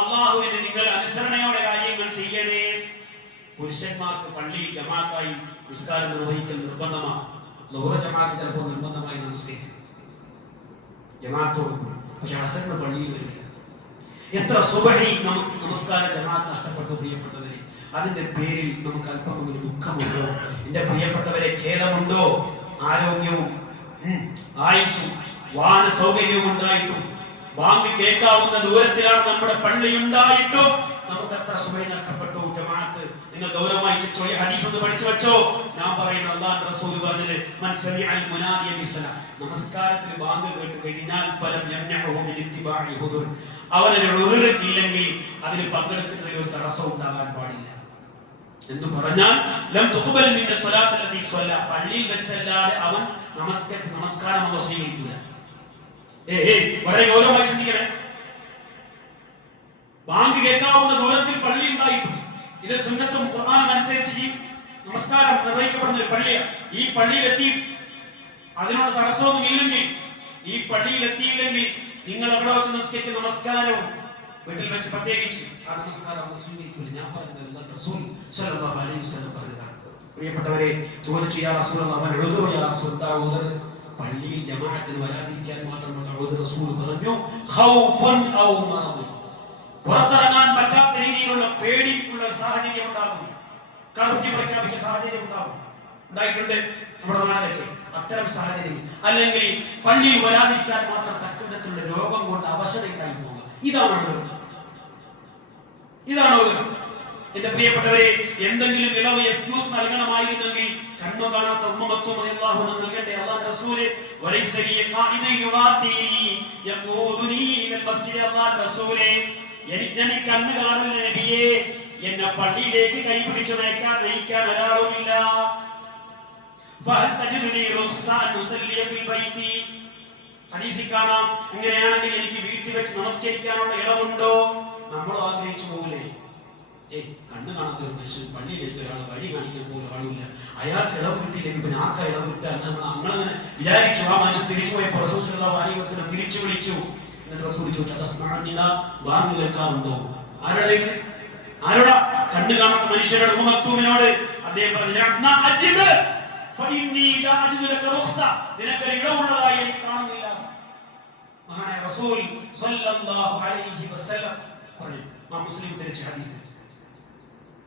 അല്ലാഹുവിനെ നിങ്ങൾ അനുസരണയോടെ കാര്യങ്ങൾ ചെയ്യണേ. പുരുഷന്മാർക്ക് പള്ളിയിൽ ജമാഅത്തായി നിസ്കാരം നിർവഹിക്കൽ നിർബന്ധമാണ്. ലോഹ ജമാഅത്ത് ചിലപ്പോൾ നിർബന്ധമായി നമസ്കരിക്കും ജമാഅത്തോട് കൂടി, പക്ഷെ അസറിന് പള്ളിയിൽ വരില്ല. എത്ര സുബഹി നമുക്ക് നമസ്കാര ജമാഅത്ത് നഷ്ടപ്പെട്ടു പ്രിയപ്പെട്ടവരെ. അതിന്റെ പേരിൽ നമുക്ക് അല്പമെങ്കിലും ദുഃഖമുണ്ടോ? എന്റെ പ്രിയപ്പെട്ടവരെ, ഖേദമുണ്ടോ? ആരോഗ്യവും ആയുസ്സും വാഹന സൗകര്യവും ഉണ്ടായിട്ടും, ബാങ്ക് കേൾക്കാവുന്ന ദൂരത്തിലാണ് നമ്മുടെ പള്ളി ഉണ്ടായിട്ടും നമുക്ക് എത്ര സുബഹി നഷ്ടപ്പെട്ടു. ജമാഅത്ത് നിങ്ങൾ ഗൗരവമായി വെച്ചോ, ഈ ഹദീസ് ഒന്ന് പഠിച്ചു വെച്ചോ. ഞാൻ പറയുന്നു അല്ലാഹുവിന്റെ റസൂൽ പറഞ്ഞത് മൻ സമിഅൽ മുനാദിയ ബിസ്സലാ, നമസ്കാരത്തിൽ ബാങ്ക് കേട്ട് കഴിഞ്ഞാൽ ഫലം യംനഉഹു മിൻ ഇത്തിബാഇ ഹുദൂർ, അവനൊരു ഉദൂർ ഇല്ലെങ്കിൽ അതിൽ പങ്കെടുക്കുന്നതിൽ ഒരു തടസ്സം ഉണ്ടാകാൻ പാടില്ല എന്ന് പറഞ്ഞാൽ ലം തുഖ്ബൽ മിൻ സ്വലാത്ത് അല്ലതി സ്വല്ല, പള്ളിയിൽ വെച്ചല്ലാതെ അവൻ നമസ്കാരം അല്ലാഹു സ്വീകരിക്കില്ല. വളരെ ഗൗരവമായി ചിന്തിക്കണേ. ബാങ്ക് കേൾക്കാവുന്ന ദൂരത്തിൽ പള്ളി ഉണ്ടായിട്ടും ഇത് സുന്നത്തും ഖുർആനും അനുസരിച്ച് ഈ നമസ്കാരം നിർവഹിക്കപ്പെടുന്ന ഒരു പള്ളിയാണ്. ഈ പള്ളിയിലെത്തി അതിനോട് തടസ്സമൊന്നും ഇല്ലെങ്കിൽ, ഈ പള്ളിയിലെത്തിയില്ലെങ്കിൽ നിങ്ങൾ എവിടെ വെച്ച് നമസ്കരിക്കുന്ന നമസ്കാരവും വീട്ടിൽ വെച്ച് പ്രത്യേകിച്ച് ആ നമസ്കാരം അവർ സ്വീകരിക്കില്ല. ഞാൻ പറഞ്ഞത് റസൂൽ സ്വല്ലല്ലാഹു അലൈഹി വസല്ലം പറഞ്ഞതാണ്. പ്രിയപ്പെട്ടവരെ, ചോദിച്ചു യാ റസൂലല്ലാഹ് അവൻ ഉദുർ, യാ റസൂലല്ലാഹ് ഉദുർ, പള്ളിയിൽ ജമാഅത്തിന് വരാതിരിക്കാൻ മാത്രമല്ല ഉദുർ റസൂൽ പറഞ്ഞു ഖൗഫൻ ഔ മറദ്, പുറത്തിറങ്ങാൻ പറ്റാത്ത രീതിയിലുള്ള പേടിയുള്ള സാഹചര്യം ഉണ്ടാകും, കർഫ്യൂ പ്രഖ്യാപിച്ച സാഹചര്യം ഉണ്ടാകും, ഉണ്ടായിട്ടുണ്ട് നമ്മുടെ നാട്ടിലൊക്കെ അത്തരം സാഹചര്യം. അല്ലെങ്കിൽ പള്ളിയിൽ വരാതിരിക്കാൻ മാത്രം തക്കത്തിലുള്ള രോഗം കൊണ്ട് അവശതയുണ്ടായി പോകുക, ഇതാണ് എന്റെ പ്രിയപ്പെട്ടവരെ. എന്തെങ്കിലും ഇളവ് എക്സ്ക്യൂസ് നൽകണമായിരുന്നെങ്കിൽ കണ്ണു കാണാത്ത ഉമ്മത്തും റളിയല്ലാഹു അൻഹു നൽകണ്ടേ. അല്ലാഹുവിന്റെ റസൂലേ വലൈസ ലി ഖാഇദ യുവാതിനി യഖൂദുനി ഇലൽ മസ്ജിദ്, അല്ലാഹുവിന്റെ റസൂലേ എനിക്ക് കണ്ണ് കാണുന്ന നബിയെ എന്നെ പള്ളിയിലേക്ക് കൈപിടിച്ചു നയിക്കാൻ ഒരാളുമില്ല. ഫഹൽ തജിദുനി റുഖ്സാൻ നുസല്ലി ഫിൽ ബൈതി, ഹദീസിൽ കാണാം അങ്ങനെയാണെങ്കിൽ എനിക്ക് വീട്ടിൽ വെച്ച് നമസ്കരിക്കാനുള്ള ഇളവുണ്ടോ? നമ്മൾ ആഗ്രഹിച്ചു പോലെ കണ്ണ് കാണാത്ത ഒരു മനുഷ്യൻ പള്ളിയിലേക്ക് ഒരാൾ വഴി കാണിക്കാൻ പോലും ആളുമില്ല, അയാൾക്ക് ഇളവ് കിട്ടിയില്ലെങ്കിൽ പിന്നെ ആർക്കാ ഇളവ് കിട്ടാൻ നമ്മളങ്ങനെ വിചാരിച്ചു. ആ മനുഷ്യൻ തിരിച്ചു പോയപ്പോൾ റസൂൽ സല്ലല്ലാഹു അലൈഹി വസല്ലം തിരിച്ചു വിളിച്ചു. എന്നിട്ട് റസൂൽ ചോദിച്ചു ബാങ്ക് കേൾക്കാറുണ്ടോ? ആരോടാ? കണ്ണ് കാണാത്ത മനുഷ്യരോട്, ഉമ്മത്തുമിനോട്. അദ്ദേഹം പറഞ്ഞു നിനക്കൊരു ഇളവുള്ളതായി എനിക്ക് കാണുന്നില്ല. മഹാനായ റസൂൽ സ്വല്ലല്ലാഹു അലൈഹി വസല്ലം പറഞ്ഞു. മുസ്ലിം തിരിച്ച ഹദീസ്.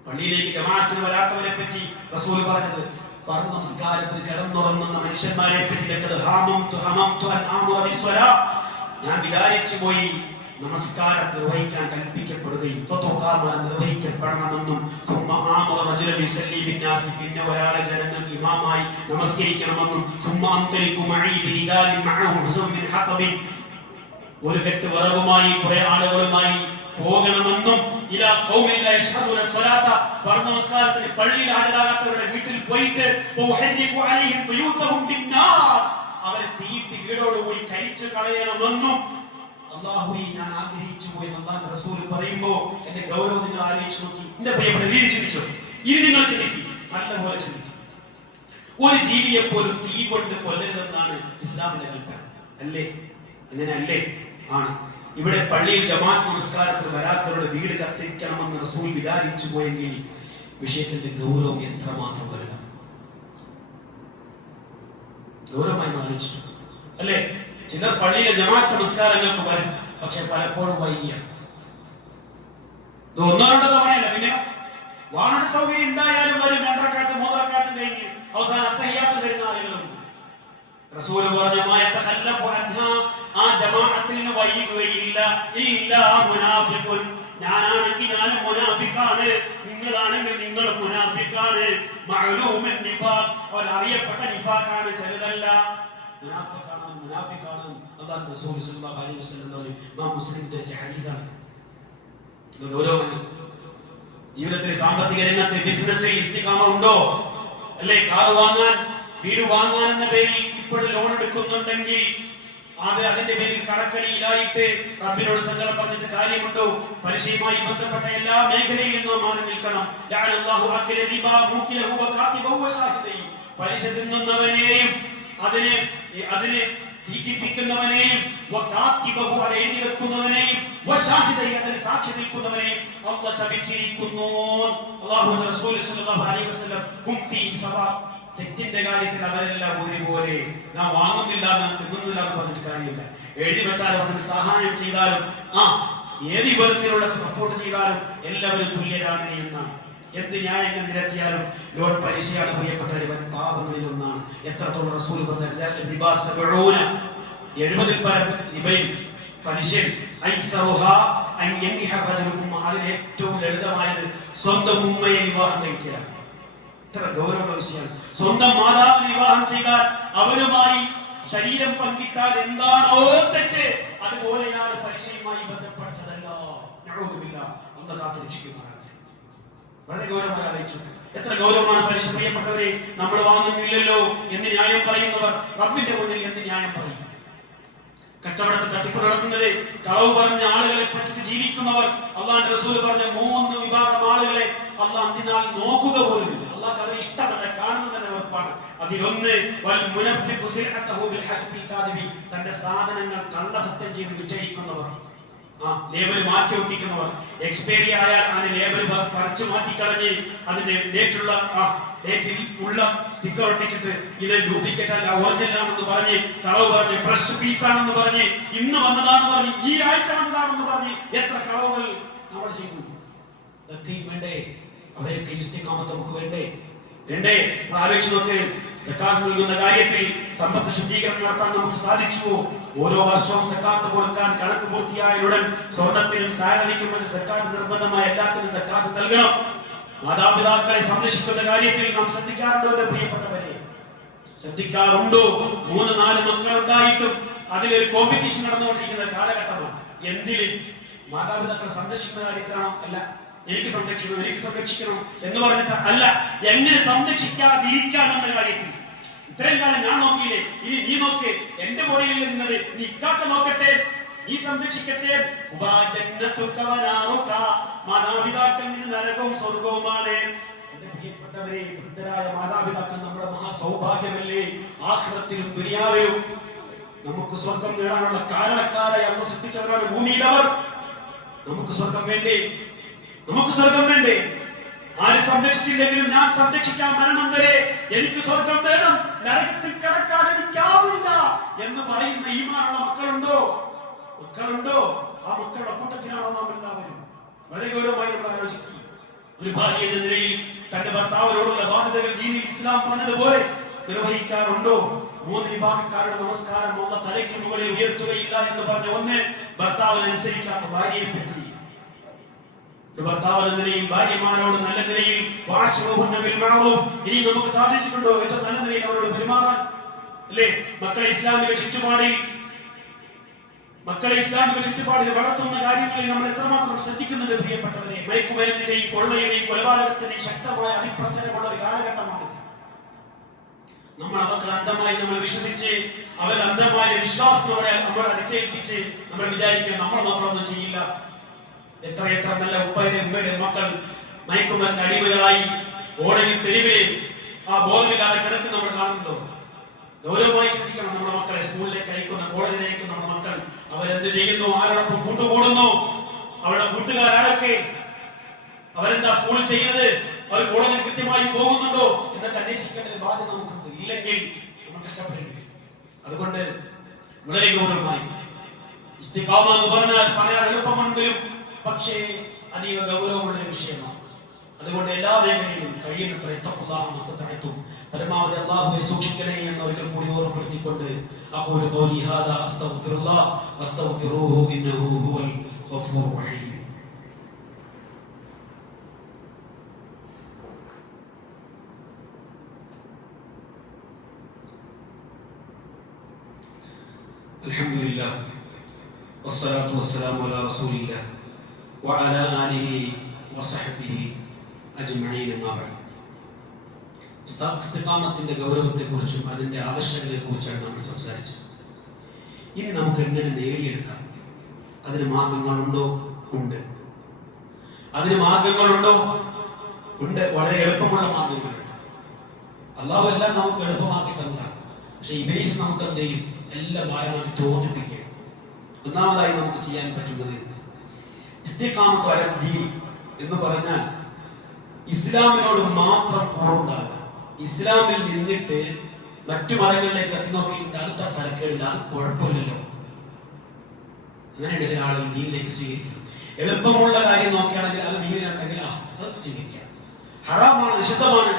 പള്ളിയിലേക്ക് ജമാഅത്തിന് വരാത്തവരെ പറ്റി റസൂൽ പറഞ്ഞത്, പറഞ്ഞു നമസ്കാരത്തിൽ കിടന്നുറങ്ങുന്ന മനുഷ്യന്മാരെ പറ്റി ഞാൻ വിചാരിച്ചു പോയി നമസ്കാരം നിർവഹിക്കാൻ കൽപ്പിക്കപ്പെടുകയും നിർവഹിക്കപ്പെടണമെന്നും പിന്നെ ഒരാളെ ജനങ്ങൾക്ക് ഇമാമായി നമസ്കരിക്കണമെന്നും ഒരു കെട്ട് വിറകുമായി കുറെ ആളുകളുമായി പോകണമെന്നും നമസ്കാരത്തിന് പള്ളിയിൽ ഹാജരാകാത്തവരുടെ വീട്ടിൽ പോയിട്ട് അവരെ തീയിട്ട് വീടോടുകൂടി കരിച്ചു കളയണമെന്നും അല്ലാഹുവേ ഞാൻ ആഗ്രഹിച്ചു പോയി അല്ലാഹുവിന്റെ റസൂൽ പറയുമ്പോ എന്റെ ഗൗരവം നിങ്ങൾ ആലോചിച്ച് നോക്കി. എന്റെ പ്രിയപ്പെട്ട വീട് ചിന്തിച്ചോ, ഇനി നിങ്ങൾ ചിന്തിക്കും, നല്ലപോലെ ചിന്തിക്കും. ഒരു ജീവിയെ പോലും തീ കൊണ്ട് കൊല്ലരുതെന്നാണ് ഇസ്ലാമിന്റെ കൽപ്പന, അല്ലേ? അങ്ങനെ അല്ലേ? ആണ്. ഇവിടെ പള്ളിയിൽ ജമാഅത്ത് നമസ്കാരത്തിൽ വരാത്തവരുടെ വീട് കത്തിക്കണമെന്ന് റസൂൽ വിചാരിച്ചു പോയെങ്കിൽ വിഷയത്തിന്റെ ഗൗരവം എത്രമാത്രം വലുതാണ്. ഗൗരവമായി ആലോചിച്ചു, അല്ലേ? ചിലർ പള്ളിയിലെ ജമാഅത്ത് നമസ്കാരങ്ങൾക്ക് വരും, പക്ഷെ പലപ്പോഴും വൈകിയ ഒന്നോ രണ്ടോ തവണയല്ല, പിന്നെ വാഹന സൗകര്യം ഉണ്ടായാലും വരും. 2 റക്അത്ത് 3 റക്അത്ത് കഴിഞ്ഞ് അവസാനം അത്തഹിയ്യാത്ത് വരുന്ന ആളുകളുണ്ട്. റസൂൽ പറഞ്ഞു ആ ജമാഅത്തിന് വൈകുകയില്ല ഇല്ലാ മുനാഫിഖുൻ, ഞാനാണെങ്കിൽ ഞാനും മുനാഫിക്കാണ്, നിങ്ങളാണെങ്കിൽ നിങ്ങളും മുനാഫിക്കാണ്. മഅലൂമുൻ നിഫാഖ്, അവർ അറിയപ്പെട്ട നിഫാഖാണ്, ചെറുതല്ല. മുനാഫിക്കാണ് അല്ലാഹുവിന്റെ റസൂൽ സ്വല്ലല്ലാഹു അലൈഹി വസല്ലം പറഞ്ഞു. ഇമാം മുസ്ലിം ധരിച്ച ഹദീസാണ്. ജീവിതത്തിൽ സാമ്പത്തിക രംഗത്ത് ബിസിനസ്സിൽ ഇസ്തിഖാമ ഉണ്ടോ? അല്ലേ? കാർ വാങ്ങാൻ, വീട് വാങ്ങാൻ എന്ന പേരിൽ ഇപ്പോഴും ലോൺ എടുക്കുന്നുണ്ടെങ്കിൽ അതിന്റെ പേരിൽ കടക്കണിയിലായിട്ട് റബ്ബിനോട് സങ്കടം പറഞ്ഞിട്ട് കാര്യമുണ്ടോ? പലിശയുമായി ബന്ധപ്പെട്ട എല്ലാ മേഖലയിൽ നിന്നും മാറി നിൽക്കണം. പലിശ തിന്നുന്നവനെയും അതിനെ തീറ്റിപ്പിക്കുന്നവനെയും എഴുതി വെക്കുന്നവനെയും അതിന് സാക്ഷി നിൽക്കുന്നവനെയും അല്ലാഹു ശപിച്ചിരിക്കുന്നു. അല്ലാഹുവിന്റെ റസൂൽ സ്വല്ലല്ലാഹു അലൈഹി വസല്ലം തെറ്റിന്റെ കാര്യത്തിൽ അവരെല്ലാം ഒരുപോലെ. നാം വാങ്ങുന്നില്ല, നാം തിന്നുന്നില്ല എന്ന് പറഞ്ഞിട്ട് കാര്യമില്ല. എഴുതി വെച്ചാലും അതിന് സഹായം ചെയ്താലും ഏത് വിധത്തിലുള്ള സപ്പോർട്ട് ചെയ്താലും എല്ലാവരും തുല്യരാണ് എന്നാണ്. എന്ത് ന്യായങ്ങൾ നിരത്തിയാലും ലോൺ പലിശയാണ് പ്രിയപ്പെട്ടവരെ വൻ പാപങ്ങളിൽ ഒന്നാണ്. എത്രത്തോളം റസൂൽ പറഞ്ഞ 70 പരം പലിശ അതിന് ഏറ്റവും ലളിതമായത് സ്വന്തം ഉമ്മയെ വിവാഹം കഴിക്കലാണ്. ഇത്ര ഗൗരവമുള്ള വിഷയമാണ്. സ്വന്തം മാതാവിനെ വിവാഹം ചെയ്താൽ അവരുമായി ശരീരം പങ്കിട്ടാൽ എന്താണോ തെറ്റ്, അതുപോലെയാണ് പരീക്ഷയുമായി ബന്ധപ്പെട്ടതല്ല. അന്ന് കാത്തിരക്ഷിക്കുമാറാകട്ടെ. വളരെ ഗൗരവമായി ആലോചിച്ചു. എത്ര ഗൗരവമാണ് പരീക്ഷ. പ്രിയപ്പെട്ടവരെ, നമ്മൾ വാങ്ങുന്നില്ലല്ലോ എന്ന് ന്യായം പറയുന്നവർ റബ്ബിന്റെ മുന്നിൽ എന്ത് ന്യായം പറയും? കച്ചവടത്തെ തട്ടിപ്പ് നടത്തുന്നത്, കളവ് പറഞ്ഞ ആളുകളെ പറ്റിച്ച് ജീവിക്കുന്നവർ, അള്ളാഹുവിന്റെ റസൂൽ പറഞ്ഞ 3 വിഭാഗം ആളുകളെ അള്ളാഹ് അന്ത്യനാൾ നോക്കുക പോലുമില്ല. അള്ളാഹ് അവരെ ഇഷ്ടമല്ല, കാണുന്നത് തന്നെ വെറുപ്പാണ്. അതിലൊന്ന് തന്റെ സാധനങ്ങൾ കള്ളസത്യം ചെയ്ത് വിറ്റഴിക്കുന്നവർ, ലേബൽ മാറ്റി ഒട്ടിക്കുന്നവർ, എക്സ്പയറി ആയാൽ അതിന് ലേബൽ പറിച്ചു മാറ്റിക്കളഞ്ഞ് അതിന്റെ ഡേറ്റിൽ ഉള്ള സ്റ്റിക്കർ ഒട്ടിച്ചിട്ട് ഇത് ഡ്യൂപ്ലിക്കേറ്റ് അല്ല, ഒറിജിനൽ ആണെന്ന് പറഞ്ഞ്, കളവ് പറഞ്ഞ്, ഫ്രഷ് പീസ് ആണെന്ന് പറഞ്ഞ്, ഇന്ന് വന്നതാണെന്ന് പറഞ്ഞ്, ഈ ആഴ്ച വന്നതാണെന്ന് പറഞ്ഞ് എത്ര കളവുകൾ നമ്മൾ ചെയ്യുന്നു. ഇതൊക്കെയും വേണ്ടേ? അവിടെയൊക്കെ ഇസ്തിഖാമത്ത് നമുക്ക് വേണ്ടേ? നമ്മൾ ആലോചിച്ച് നോക്ക്. സക്കാത്ത് നൽകുന്ന കാര്യത്തിൽ സമ്പത്ത് ശുദ്ധീകരണം നടത്താൻ നമുക്ക് സാധിച്ചുവോ? ഓരോ വർഷവും സക്കാത്ത് കൊടുക്കാൻ കണക്ക് പൂർത്തിയായയുടൻ സ്വർണത്തിനും സാലറിക്കും മറ്റ് സക്കാത്ത് നിർബന്ധമായ എല്ലാത്തിനും സക്കാത്ത് നൽകണം. മാതാപിതാക്കളെ സംരക്ഷിക്കുന്ന കാര്യത്തിൽ നാം ശ്രദ്ധിക്കാറുണ്ടോ? പ്രിയപ്പെട്ടവരെ, ശ്രദ്ധിക്കാറുണ്ടോ? 3-4 മക്കൾ ഉണ്ടായിട്ടും അതിലൊരു കോമ്പറ്റീഷൻ നടന്നുകൊണ്ടിരിക്കുന്ന കാലഘട്ടമാണ്. എന്തിന്? മാതാപിതാക്കളെ സംരക്ഷിക്കുന്ന കാര്യത്തിലാണോ? അല്ല. എനിക്ക് സംരക്ഷിക്കണം എന്ന് പറഞ്ഞിട്ട് അല്ല, എങ്ങനെ സംരക്ഷിക്കാതിരിക്കാമെന്ന കാര്യത്തിൽ. ഇത്രയും കാലം ഞാൻ നോക്കിയില്ലേ, ഇനി നീ നോക്ക്. എന്റെ പുറകിൽ നിന്നത് നീ ഇക്കാക്ക നോക്കട്ടെ, നീ സംരക്ഷിക്കട്ടെ. മാതാപിതാക്കളിൽ നിന്ന് നരകവും സ്വർഗവുമാണ്. എന്റെ പ്രിയപ്പെട്ടവരെ, വൃദ്ധരായ മാതാപിതാക്കൾ നമ്മുടെ മഹാസൗഭാഗ്യമല്ലേ? ആഖിറത്തിലും ദുനിയാവിലും നമുക്ക് സ്വർഗം നേടാനുള്ള കാരണക്കാരായി അള്ളാഹു സൃഷ്ടിച്ചവരാണ് ഭൂമിയിലവർ. നമുക്ക് സ്വർഗം വേണ്ടേ? ആര് സംരക്ഷിച്ചില്ലെങ്കിലും ഞാൻ സംരക്ഷിക്കാൻ മരണം വരെ എനിക്ക് സ്വർഗം വേണം, നരകത്തിൽ കിടക്കാൻ എനിക്കാവില്ല എന്ന് പറയുന്ന ഈമാനുള്ള മക്കളുണ്ടോ? ആ മക്കളുടെ കൂട്ടത്തിലാണോ നാം എല്ലാവരും? വളരെ ഗൗരവമായി നമ്മൾ ആലോചിക്കും. ഒരു ഭാര്യ എന്ന നിലയിൽ തന്റെ ഭർത്താവിനോടുള്ള ബാധ്യതകൾ ദീനിൽ ഇസ്ലാം പറഞ്ഞതുപോലെ നിർവഹിക്കാറുണ്ടോ? 3 വിഭാഗക്കാരുടെ നമസ്കാരം അല്ലാഹ് തലയ്ക്ക് മുകളിൽ ഉയർത്തുകയില്ല എന്ന് പറഞ്ഞ ഒന്ന് ഭർത്താവിനെ അനുസരിക്കാത്ത ഭാര്യയെ പറ്റി. ഒരു ഭർത്താവ് എന്ന നിലയിൽ ഭാര്യമാരോട് നല്ല നിലയിൽ ഇനി നമുക്ക് സാധിച്ചിട്ടുണ്ടോ ഏറ്റവും നല്ല നിലയിൽ അവരോട് പെരുമാറാൻ? അല്ലേ? മക്കളെ ഇസ്ലാമിക ചുറ്റുപാടിൽ വളർത്തുന്ന കാര്യങ്ങളിൽ നമ്മൾ എത്രമാത്രം ശ്രദ്ധിക്കുന്നുണ്ട് പ്രിയപ്പെട്ടവരെ? മയക്കുമരുന്നിന്റെയും കൊള്ളയുടെയും കൊലപാതകത്തിന്റെയും ശക്തമായ അതിപ്രസരമുള്ള ഒരു കാലഘട്ടമാണിത്. മക്കൾ അന്ധമായി നമ്മൾ വിശ്വസിച്ച് അവർ അന്ധമായ വിശ്വാസം നമ്മൾ അടിച്ചേൽപ്പിച്ച് നമ്മൾ വിചാരിക്കും നമ്മൾ മക്കളൊന്നും ചെയ്യില്ല. എത്ര നല്ല ഉപ്പയുടെ ഉമ്മയുടെ മക്കൾ മയക്കുമരുന്ന് അടിമകളായി ഓടയിൽ തെരുവിൽ ബോധമില്ലാതെ കിടക്കുന്ന നമ്മൾ കാണുന്നുണ്ടോ? ഗൗരവമായി ചിന്തിക്കണം. നമ്മുടെ മക്കളെ സ്കൂളിലേക്ക് അയക്കുന്ന, കോളേജിലേക്ക് അയക്കുന്ന നമ്മുടെ മക്കൾ അവരെന്ത് ചെയ്യുന്നു? ആരോടൊപ്പം കൂട്ടുകൂടുന്നു? അവരുടെ കൂട്ടുകാരൊക്കെ അവരെന്താ സ്കൂളിൽ ചെയ്യുന്നത്? അവർ കോളേജിൽ കൃത്യമായി പോകുന്നുണ്ടോ എന്നൊക്കെ അന്വേഷിക്കേണ്ട ഒരു ബാധ്യത നമുക്കുണ്ട്. ഇല്ലെങ്കിൽ നമ്മൾ കഷ്ടപ്പെടേണ്ടി വരും. അതുകൊണ്ട് വളരെ ഗൗരവമായി ഇസ്തിഖാമ എന്ന് പറഞ്ഞാൽ പറയാൻ എളുപ്പമെങ്കിലും പക്ഷേ അതീവ ഗൗരവമുള്ള വിഷയമാണ്. അതുകൊണ്ട് എല്ലാ മേഖലയിലും കഴിയുന്നത്ര തഖ്വത്തും പരമാവധി അല്ലാഹുവെ സൂക്ഷിക്കണേ എന്ന് ഒരിക്കൽ കൂടി ഓർമ്മപ്പെടുത്തിക്കൊണ്ട് അഖൂലു ഖൗലി ഹാദാ അസ്തഗ്ഫിറുല്ലാഹ് വസ്തഗ്ഫിറൂഹു ഇന്നഹു ഹുവൽ ഗഫൂറുർ റഹീം. അൽഹംദുലില്ലാഹ് വസ്സലാത്തു വസ്സലാമു അലാ റസൂലില്ലാഹ് വഅലാ ആലിഹി വസഹ്ബിഹി അജ്മഈൻ. ഇസ്തിഖാമത്തിന്റെ ഗൗരവത്തെക്കുറിച്ചും അതിന്റെ ആവശ്യകതയെക്കുറിച്ചാണ് നമ്മൾ സംസാരിച്ചത്. ഇനി നമുക്ക് എങ്ങനെ നേടിയെടുക്കാം? അതിന് മാർഗങ്ങളുണ്ടോ? ഉണ്ട്. ഉണ്ട്. വളരെ എളുപ്പമുള്ള മാർഗങ്ങളുണ്ട്. അല്ലാഹു എല്ലാം നമുക്ക് എളുപ്പമാക്കി തന്നതാണ്. പക്ഷെ ഇബ്ലീസ് നമുക്ക് എന്ത് ചെയ്യും? എല്ലാ ഭാരമാക്കി തോന്നിപ്പിക്കുകയാണ്. ഒന്നാമതായി നമുക്ക് ചെയ്യാൻ പറ്റുന്നത് ഇസ്തിഖാമത്തു അല ദീൻ എന്ന് പറഞ്ഞാൽ ഇസ്ലാമിനോട് മാത്രം കൂറുണ്ടാകുക. ഇസ്ലാമിൽ നിന്നിട്ട് മറ്റു മതങ്ങളിലേക്ക് എത്തി നോക്കിയിട്ട് അത് തലക്കേടില്ല, അത് കുഴപ്പമില്ലല്ലോ. അങ്ങനെയുണ്ട് ചില ആളുകൾ ദീനിലേക്ക് സ്വീകരിക്കും. എളുപ്പമുള്ള കാര്യം നോക്കുകയാണെങ്കിൽ അത് ദീനിലുണ്ടെങ്കിൽ അത് സ്വീകരിക്കാം. ഹറാമാണ്, നിഷിദ്ധമാണ്,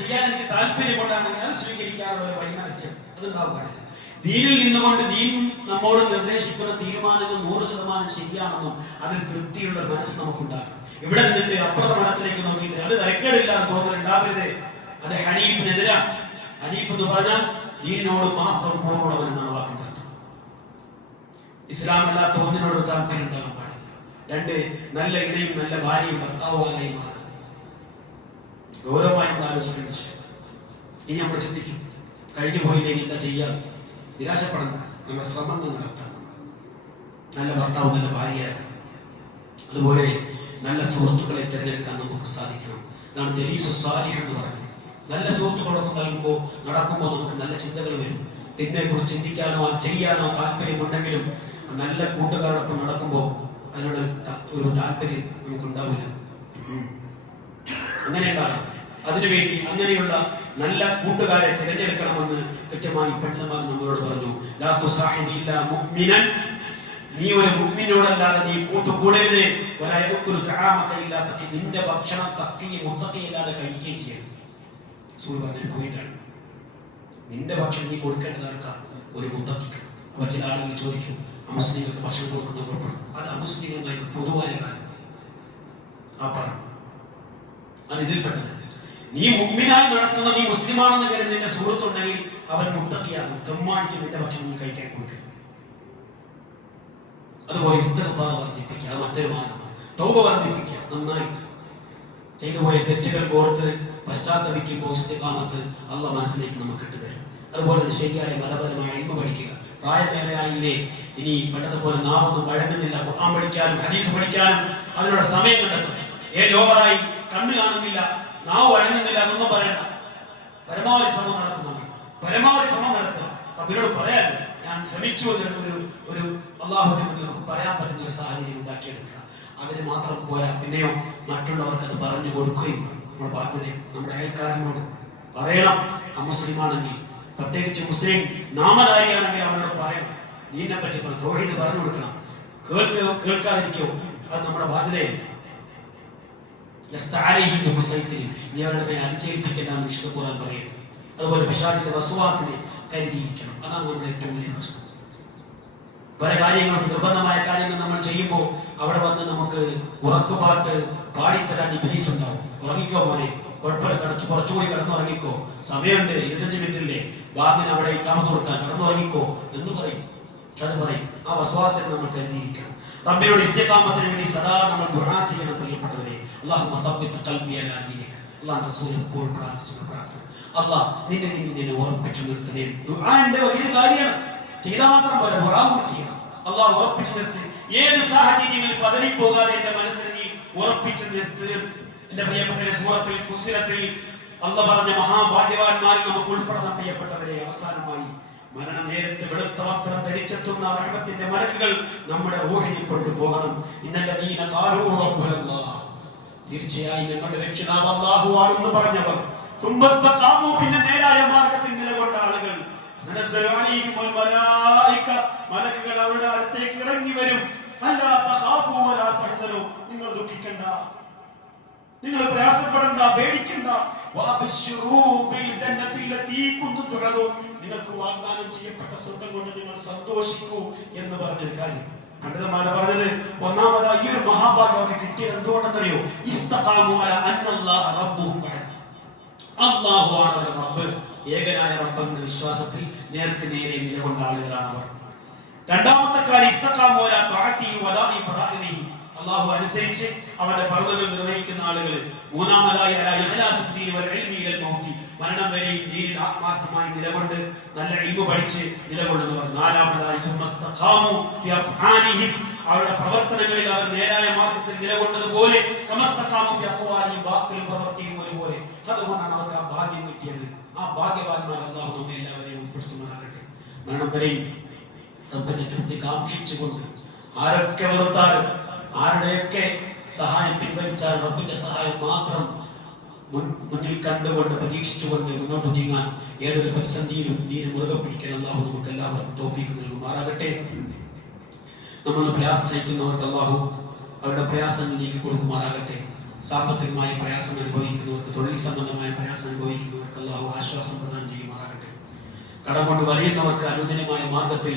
ചെയ്യാൻ എനിക്ക് താല്പര്യം കൊണ്ടാണെങ്കിൽ അത് സ്വീകരിക്കാനുള്ള ഒരു വൈമനസ്യം അതുണ്ടാവാൻ പാടില്ല. ദീനിൽ നിന്നുകൊണ്ട് ദീൻ നമ്മോട് നിർദ്ദേശിക്കുന്ന തീരുമാനങ്ങൾ 100% ശരിയാണെന്നും അതിൽ തൃപ്തിയുള്ള മനസ്സ് നമുക്കുണ്ടാകും. ഇവിടെ നിന്നിട്ട് അപ്പുറത്തെ മരത്തിലേക്ക് നോക്കിയിട്ട് അത് തരക്കേടില്ലാന്ന് തോന്നലുണ്ടാവരുത്. അത് ഹനീഫിനെതിരാണ്. ഹനീഫ് എന്ന് പറഞ്ഞാൽ ദീനിനോട് മാത്രം പൂർണ്ണവൻ എന്നാണ് വാക്കിന്റെ അർത്ഥം. ഇസ്ലാം അല്ലാത്ത ഒന്നിനോട് താല്പര്യം ഉണ്ടാകാൻ പാടില്ല. 2, നല്ല ഇണയും നല്ല ഭാര്യയും ഭർത്താവുമായി മാറുക. ഗൗരവമായി ആലോചിക്കേണ്ട വിഷയം. ഇനി നമ്മൾ ചിന്തിക്കും, കഴിഞ്ഞു പോയില്ലെങ്കിൽ എന്താ ചെയ്യാം? നിരാശപ്പെടണ്ട. നമ്മുടെ ശ്രമങ്ങൾ നടത്താം. നല്ല ഭർത്താവ്, നല്ല ഭാര്യയാകാം. അതുപോലെ നല്ല സുഹൃത്തുക്കളെ തിരഞ്ഞെടുക്കാൻ നമുക്ക് സാധിക്കണം. ഇതാണ് ജലീസു സാലിഹ് എന്ന് പറയുന്നത്. നല്ല സുഹൃത്തുക്കളൊക്കെ നൽകുമ്പോൾ നടക്കുമ്പോൾ നമുക്ക് നല്ല ചിന്തകൾ വരും. ഇതിനെ കുറിച്ച് ചിന്തിക്കാനോ ചെയ്യാനോ താല്പര്യമുണ്ടെങ്കിലും നല്ല കൂട്ടുകാരോടൊപ്പം നടക്കുമ്പോൾ അതിനുള്ള ഒരു താല്പര്യം നമുക്ക് ഉണ്ടാവില്ല. അങ്ങനെ ഉണ്ടാകും. അതിനുവേണ്ടി അങ്ങനെയുള്ള നല്ല കൂട്ടുകാരെ തിരഞ്ഞെടുക്കണമെന്ന് കൃത്യമായി പണ്ഡിതന്മാർ നമ്മളോട് പറഞ്ഞു. ലാ തുസാഹിബ് ഇല്ലാ മുഅ്മിനൻ, നീ ഒരു മുഅ്മിനോടല്ലാതെ നീ കൂട്ടുകൂടരുത്. വലാ യഅകുലു തആമക ഇല്ലാ തഖി, നിന്റെ ഭക്ഷണം തഖിയ മുത്തഖിയല്ലാതെ കഴിക്കുകയും ചെയ്യരുത്. റസൂൽ പറഞ്ഞ പോയിന്റാണ്. നിന്റെ ഭക്ഷണം നീ കൊടുക്കേണ്ടതാർക്കാ? ഒരു മുത്തഖിക്ക്. അപ്പൊ ചില ആളുകൾ ചോദിക്കും, അമുസ്ലിങ്ങൾക്ക് ഭക്ഷണം കൊടുക്കുന്ന കുഴപ്പമുണ്ട്. അത് അമുസ്ലിങ്ങൾക്ക് പൊതുവായ കാര്യം. ആ പറഞ്ഞു അത് ഇതിൽപ്പെട്ടത്. നീ മുഅ്മിനായി നടത്തുന്ന, നീ മുസ്ലിമാണെന്ന് കരുതി നിന്റെ സുഹൃത്തുണ്ടെങ്കിൽ അവൻ മുത്തഖിയാകും. ദമ്മാണിക്ക് നിന്റെ ഭക്ഷണം നീ കഴിക്കാൻ കൊടുക്കരുത്. അതുപോലെ ഇസ്തിഗ്ഫാർ വർദ്ധിപ്പിക്കുക, അത് മറ്റൊരു മാർഗമാണ്. തൗബ വർദ്ധിപ്പിക്കുക. നന്നായിട്ട് ചെയ്തുപോയ തെറ്റുകൾ ഓർത്ത് പശ്ചാത്തപിക്കുമ്പോൾ ഇസ്തിഖാമത്ത് അള്ളാഹ് മനസ്സിലേക്ക് നമുക്ക് ഇട്ടുതരും. അതുപോലെ തന്നെ ശരിയായ മതപരമായ ഇൽമു പഠിക്കുക. പ്രായമേറെ ആയില്ലേ, ഇനി പണ്ടത്തെ നാവൊന്നും വഴങ്ങുന്നില്ല. ഖുർആൻ പഠിക്കാനും ഹദീസ് പഠിക്കാനും അതിനുള്ള സമയം കണ്ടെത്തുക. ഏജ് ഓവറായി, കണ്ണ് കാണുന്നില്ല, നാവ് വഴങ്ങുന്നില്ല എന്നൊന്നും പറയണ്ട. പരമാവധി ശ്രമം നടത്തുക. പരമാവധി ശ്രമം നടത്തുക. റബ്ബിനോട് പറയാൻ ഞാൻ ശ്രമിച്ചു എന്നൊരു ഒരു അള്ളാഹുവിനെ മുന്നിൽ നമുക്ക് പറയാൻ പറ്റുന്ന ഒരു സാഹചര്യം ഉണ്ടാക്കിയെടുക്കുക. അതിന് മാത്രം പോരാ, പിന്നെയോ മറ്റുള്ളവർക്ക് അത് പറഞ്ഞു കൊടുക്കുകയും നമ്മുടെ ബാധ്യത നമ്മുടെ അയൽക്കാരനോട് പറയണം. അമുസ്ലിമാണെങ്കിൽ, പ്രത്യേകിച്ച് മുസ്ലിം നാമധാരിയാണെങ്കിൽ അവനോട് പറയണം. ദീനിനെ പറ്റി തൗഹീദ് പറഞ്ഞു കൊടുക്കണം. കേൾക്കാതിരിക്കോ, അത് നമ്മുടെ ബാധ്യതയാണ്. നീ അവരുടെ മേൽ അടിച്ചേൽപ്പിക്കേണ്ടെന്ന് വിശുദ്ധ ഖുർആൻ പറയുന്നു. അതുപോലെ പിശാചിന്റെ വസ്വാസിനെ കരുതിയിരിക്കണം. അതാണ് നമ്മുടെ ഏറ്റവും വലിയ പ്രശ്നം. പല കാര്യങ്ങളും നിർബന്ധമായ കാര്യങ്ങൾ നമ്മൾ ചെയ്യുമ്പോൾ അവിടെ വന്ന് നമുക്ക് ഉറക്കുപാട്ട് പാടിത്തരാൻ ഇബ്ലീസ് ഉണ്ടാവും. ഉറങ്ങിക്കോ മോനെ, കുഴപ്പമില്ല, കുറച്ചുകൂടി കിടന്നുറങ്ങിക്കോ, സമയമുണ്ട്, 25 മിനിറ്റില്ലേ, ബാങ്കിന് അവിടെ ഇക്കാമത്ത് കൊടുക്കാൻ, കിടന്നുറങ്ങിക്കോ എന്ന് പറയും. അത് പറയും. ആ വസ്വാസിനെ നമ്മൾ കരുതിയിരിക്കണം. റബ്ബിനോട് ഇസ്തിഖാമത്തിന് വേണ്ടി സദാ നമ്മൾ ദുആ ചെയ്യണം. പ്രിയപ്പെട്ടവരെ, അല്ലാഹുമ്മ സബ്ബിത് ഖൽബി അലാ ദീനിക. അല്ലാഹു റസൂൽ എപ്പോഴും പ്രാർത്ഥിച്ച പ്രാർത്ഥന, അല്ലാഹ് നിന്നെ ഉറപ്പിച്ചു നിർത്തണേ. ദുആന്റെ വലിയ കാര്യമാണ്. ചെയ്താൽ മാത്രം പോരാ, ദുആ കൂടി ചെയ്യണം. അല്ലാഹ് ഉറപ്പിച്ചു നിർത്തി. ഏത് സാഹചര്യങ്ങളിൽ പതറിപ്പോകാതെ എന്റെ മനസ്സിനെ നീ ഉറപ്പിച്ചു നിർത്ത്. എന്റെ പ്രിയപ്പെട്ടവരെ, സൂറത്തുൽ ഫുസ്സിലത്തിൽ അല്ലാഹ് പറഞ്ഞ മഹാഭാഗ്യവാന്മാരിൽ നമുക്ക് ഉൾപ്പെടണം. പ്രിയപ്പെട്ടവരെ, അവസാനമായി മരണ നേരത്ത് വെളുത്ത വസ്ത്രം ധരിച്ചെത്തുന്ന റഹ്മത്തിന്റെ മലക്കുകൾ നമ്മുടെ റൂഹിനെ കൊണ്ടുപോകണം. ഇന്നല്ലദീന ഖാലൂ റബ്ബുനല്ലാഹ്, തീർച്ചയായും ഞങ്ങളുടെ രക്ഷിതാവ് അല്ലാഹു ആണെന്ന് പറഞ്ഞവർ, തുമ്പസ്തഖാമു, പിന്നെ നേരായ മാർഗ്ഗത്തിൽ നിലകൊണ്ട ആളുകൾ, നനസ്സലു അലൈഹിമുൽ മലായിക, മലക്കുകൾ അവരുടെ അടുത്തേക്ക് ഇറങ്ങി വരും. അല്ലാ തഖാഫു വലാ തഹ്സനു, നിങ്ങൾ ദുഃഖിക്കണ്ട, നിങ്ങൾ പ്രയാസപ്പെടണ്ട, പേടിക്കണ്ട. വഅബ്ശിറൂ ബിൽ ജന്നത്തി ലതീ കുന്തും തുഅദൂൻ, നിങ്ങൾക്ക് വാഗ്ദാനം ചെയ്യപ്പെട്ട സ്വർഗ്ഗം കൊണ്ട് നിങ്ങൾ സന്തോഷിക്കൂ എന്ന് പറഞ്ഞൊരു കാര്യം പണ്ഡിതന്മാർ പറഞ്ഞത്. ഒന്നാമതായി ഈ ഒരു മഹാഭാഗ്യം കിട്ടിയത് എന്തുകൊണ്ടെന്നറിയോ? ഇസ്തഖാമു അലാ അന്നല്ലാഹ റബ്ബുഹും വഹദ, അല്ലാഹു ആണ് അവരുടെ റബ്ബ്, ഏകനായ റബ്ബ് എന്ന വിശ്വാസത്തിൽ നേർക്ക് നേരെ നിലകൊണ്ട ആളുകളാണ് അവർ. രണ്ടാമത്തെ കാര്യം ഇസ്തഖാമു അലാ തഅഅതിഹി വദാഇ ഫറാഇദിഹി, അല്ലാഹു അനുസരിച്ച് അവന്റെ ഫർളുകൾ നിർവഹിക്കുന്ന ആളുകൾ. മൂന്നാമതായി അലാ ഇഖ്ലാസുദ്ദീൻ വൽ ഇൽമി ഇലൽ മൗതി, മരണം വരെയും ദീനിൽ ആത്മാർത്ഥമായി നിലകൊണ്ട് നല്ല ഇൽമു പഠിച്ച് നിലകൊള്ളുന്നവർ. നാലാമതായി സുമസ്തഖാമു ഫി അഫ്ആലിഹിം, അവരുടെ പ്രവർത്തനങ്ങളിൽ അവർ നേരായ മാർഗ്ഗത്തിൽ നിലകൊണ്ടതുപോലെ, കമസ്തഖാമു ഫി അഖ്വാലിഹിം, വാക്കിലും പ്രവൃത്തിയിലും ഒരുപോലെ. അതുകൊണ്ടാണ് അവർക്ക് ആ ഭാഗ്യം കിട്ടിയത്. ആ ഭാഗ്യവാന്മാർ അല്ലാഹു നമ്മെ എല്ലാവരെയും ഉൾപ്പെടുത്തുമാറാകട്ടെ. മരണം വരെയും റബ്ബിന്റെ തൃപ്തി കാക്ഷിച്ചുകൊണ്ട് ആരൊക്കെ വെറുത്താലും ആരുടെയൊക്കെ സഹായം പിൻവലിച്ചാൽ റബ്ബിന്റെ സഹായം മാത്രം മുന്നിൽ കണ്ടുകൊണ്ട് പ്രതീക്ഷിച്ചുകൊണ്ട് മുന്നോട്ട് നീങ്ങാൻ ഏതൊരു പ്രതിസന്ധിയിലും ദീന മുറുകെ പിടിക്കാൻ അല്ലാഹു നമുക്ക് എല്ലാവർക്കും തൗഫീഖ് നൽകുമാറാകട്ടെ. നമ്മൾ പ്രയാസം സഹിക്കുന്നവർക്ക് അല്ലാഹു അവരുടെ പ്രയാസങ്ങൾ നീക്കി കൊടുക്കുമാറാകട്ടെ. സാമ്പത്തികമായ പ്രയാസം അനുഭവിക്കുന്നവർക്ക്, തൊഴിൽ സംബന്ധമായ പ്രയാസം അനുഭവിക്കുന്നവർക്ക് അല്ലാഹു ആശ്വാസം പ്രദാനം ചെയ്യുമാറാകട്ടെ. കടം കൊണ്ട് വലയുന്നവർക്ക് അനുദിനമായ മാർഗത്തിൽ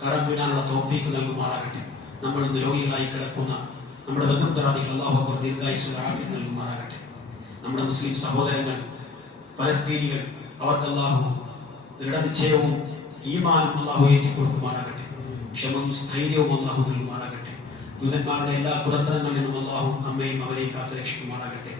കടം വീടാനുള്ള തൗഫീഖ് നൽകുമാറാകട്ടെ. നമ്മൾ നിരോഗികളായി കിടക്കുന്ന നമ്മുടെ ബന്ധുമിത്രാദികൾ അല്ലാഹു ദീർഘായുസ്സുള്ള ആഫിയത്ത് നൽകുമാറാകട്ടെ. നമ്മുടെ മുസ്ലിം സഹോദരങ്ങൾ പലസ്തീനികൾ അവർക്ക് അല്ലാഹു ദൃഢനിശ്ചയവും ഈമാനും അല്ലാഹു ഏറ്റിക്കൊടുക്കുമാറാകട്ടെ. ക്ഷമയും സ്ഥൈര്യവും അല്ലാഹു നൽകുമാറാകട്ടെ. ജൂതന്മാരുടെ എല്ലാ കുതന്ത്രങ്ങളിൽ നിന്നും അല്ലാഹു നമ്മയും അവരെയും കാത്തു രക്ഷിക്കുമാറാകട്ടെ.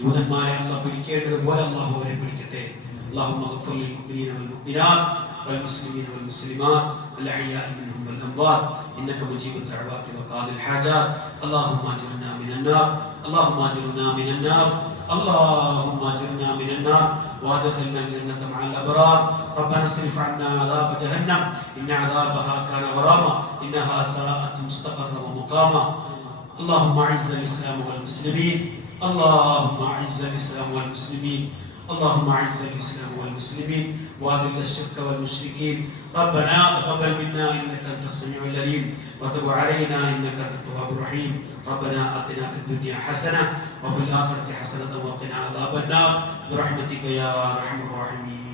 ജൂതന്മാരെ അല്ലാഹു പിടിക്കേണ്ടതുപോലെ അല്ലാഹു അവരെ പിടിക്കട്ടെ. اللهم اغفر للمؤمنين والمؤمنات والمسلمين والمسلمات الأحياء منهم والأموات إنك مجيب الدعوات وقاضي الحاجات. اللهم أجرنا من النار، اللهم أجرنا من النار، اللهم أجرنا من النار وادخلنا الجنة مع الأبرار. ربنا اصرف عنا عذاب جهنم إن عذابها كان غراما إنها ساءت مستقرا ومقاما. اللهم أعز الإسلام والمسلمين، اللهم أعز الإسلام والمسلمين، اللهم أعز الإسلام والمسلمين وأذل الشرك والمشركين. ربنا تقبل منا إنك أنت السميع العليم وتب علينا إنك أنت التواب الرحيم. ربنا آتنا في الدنيا حسنة وفي الآخرة حسنة وقنا عذاب النار برحمتك يا أرحم الراحمين.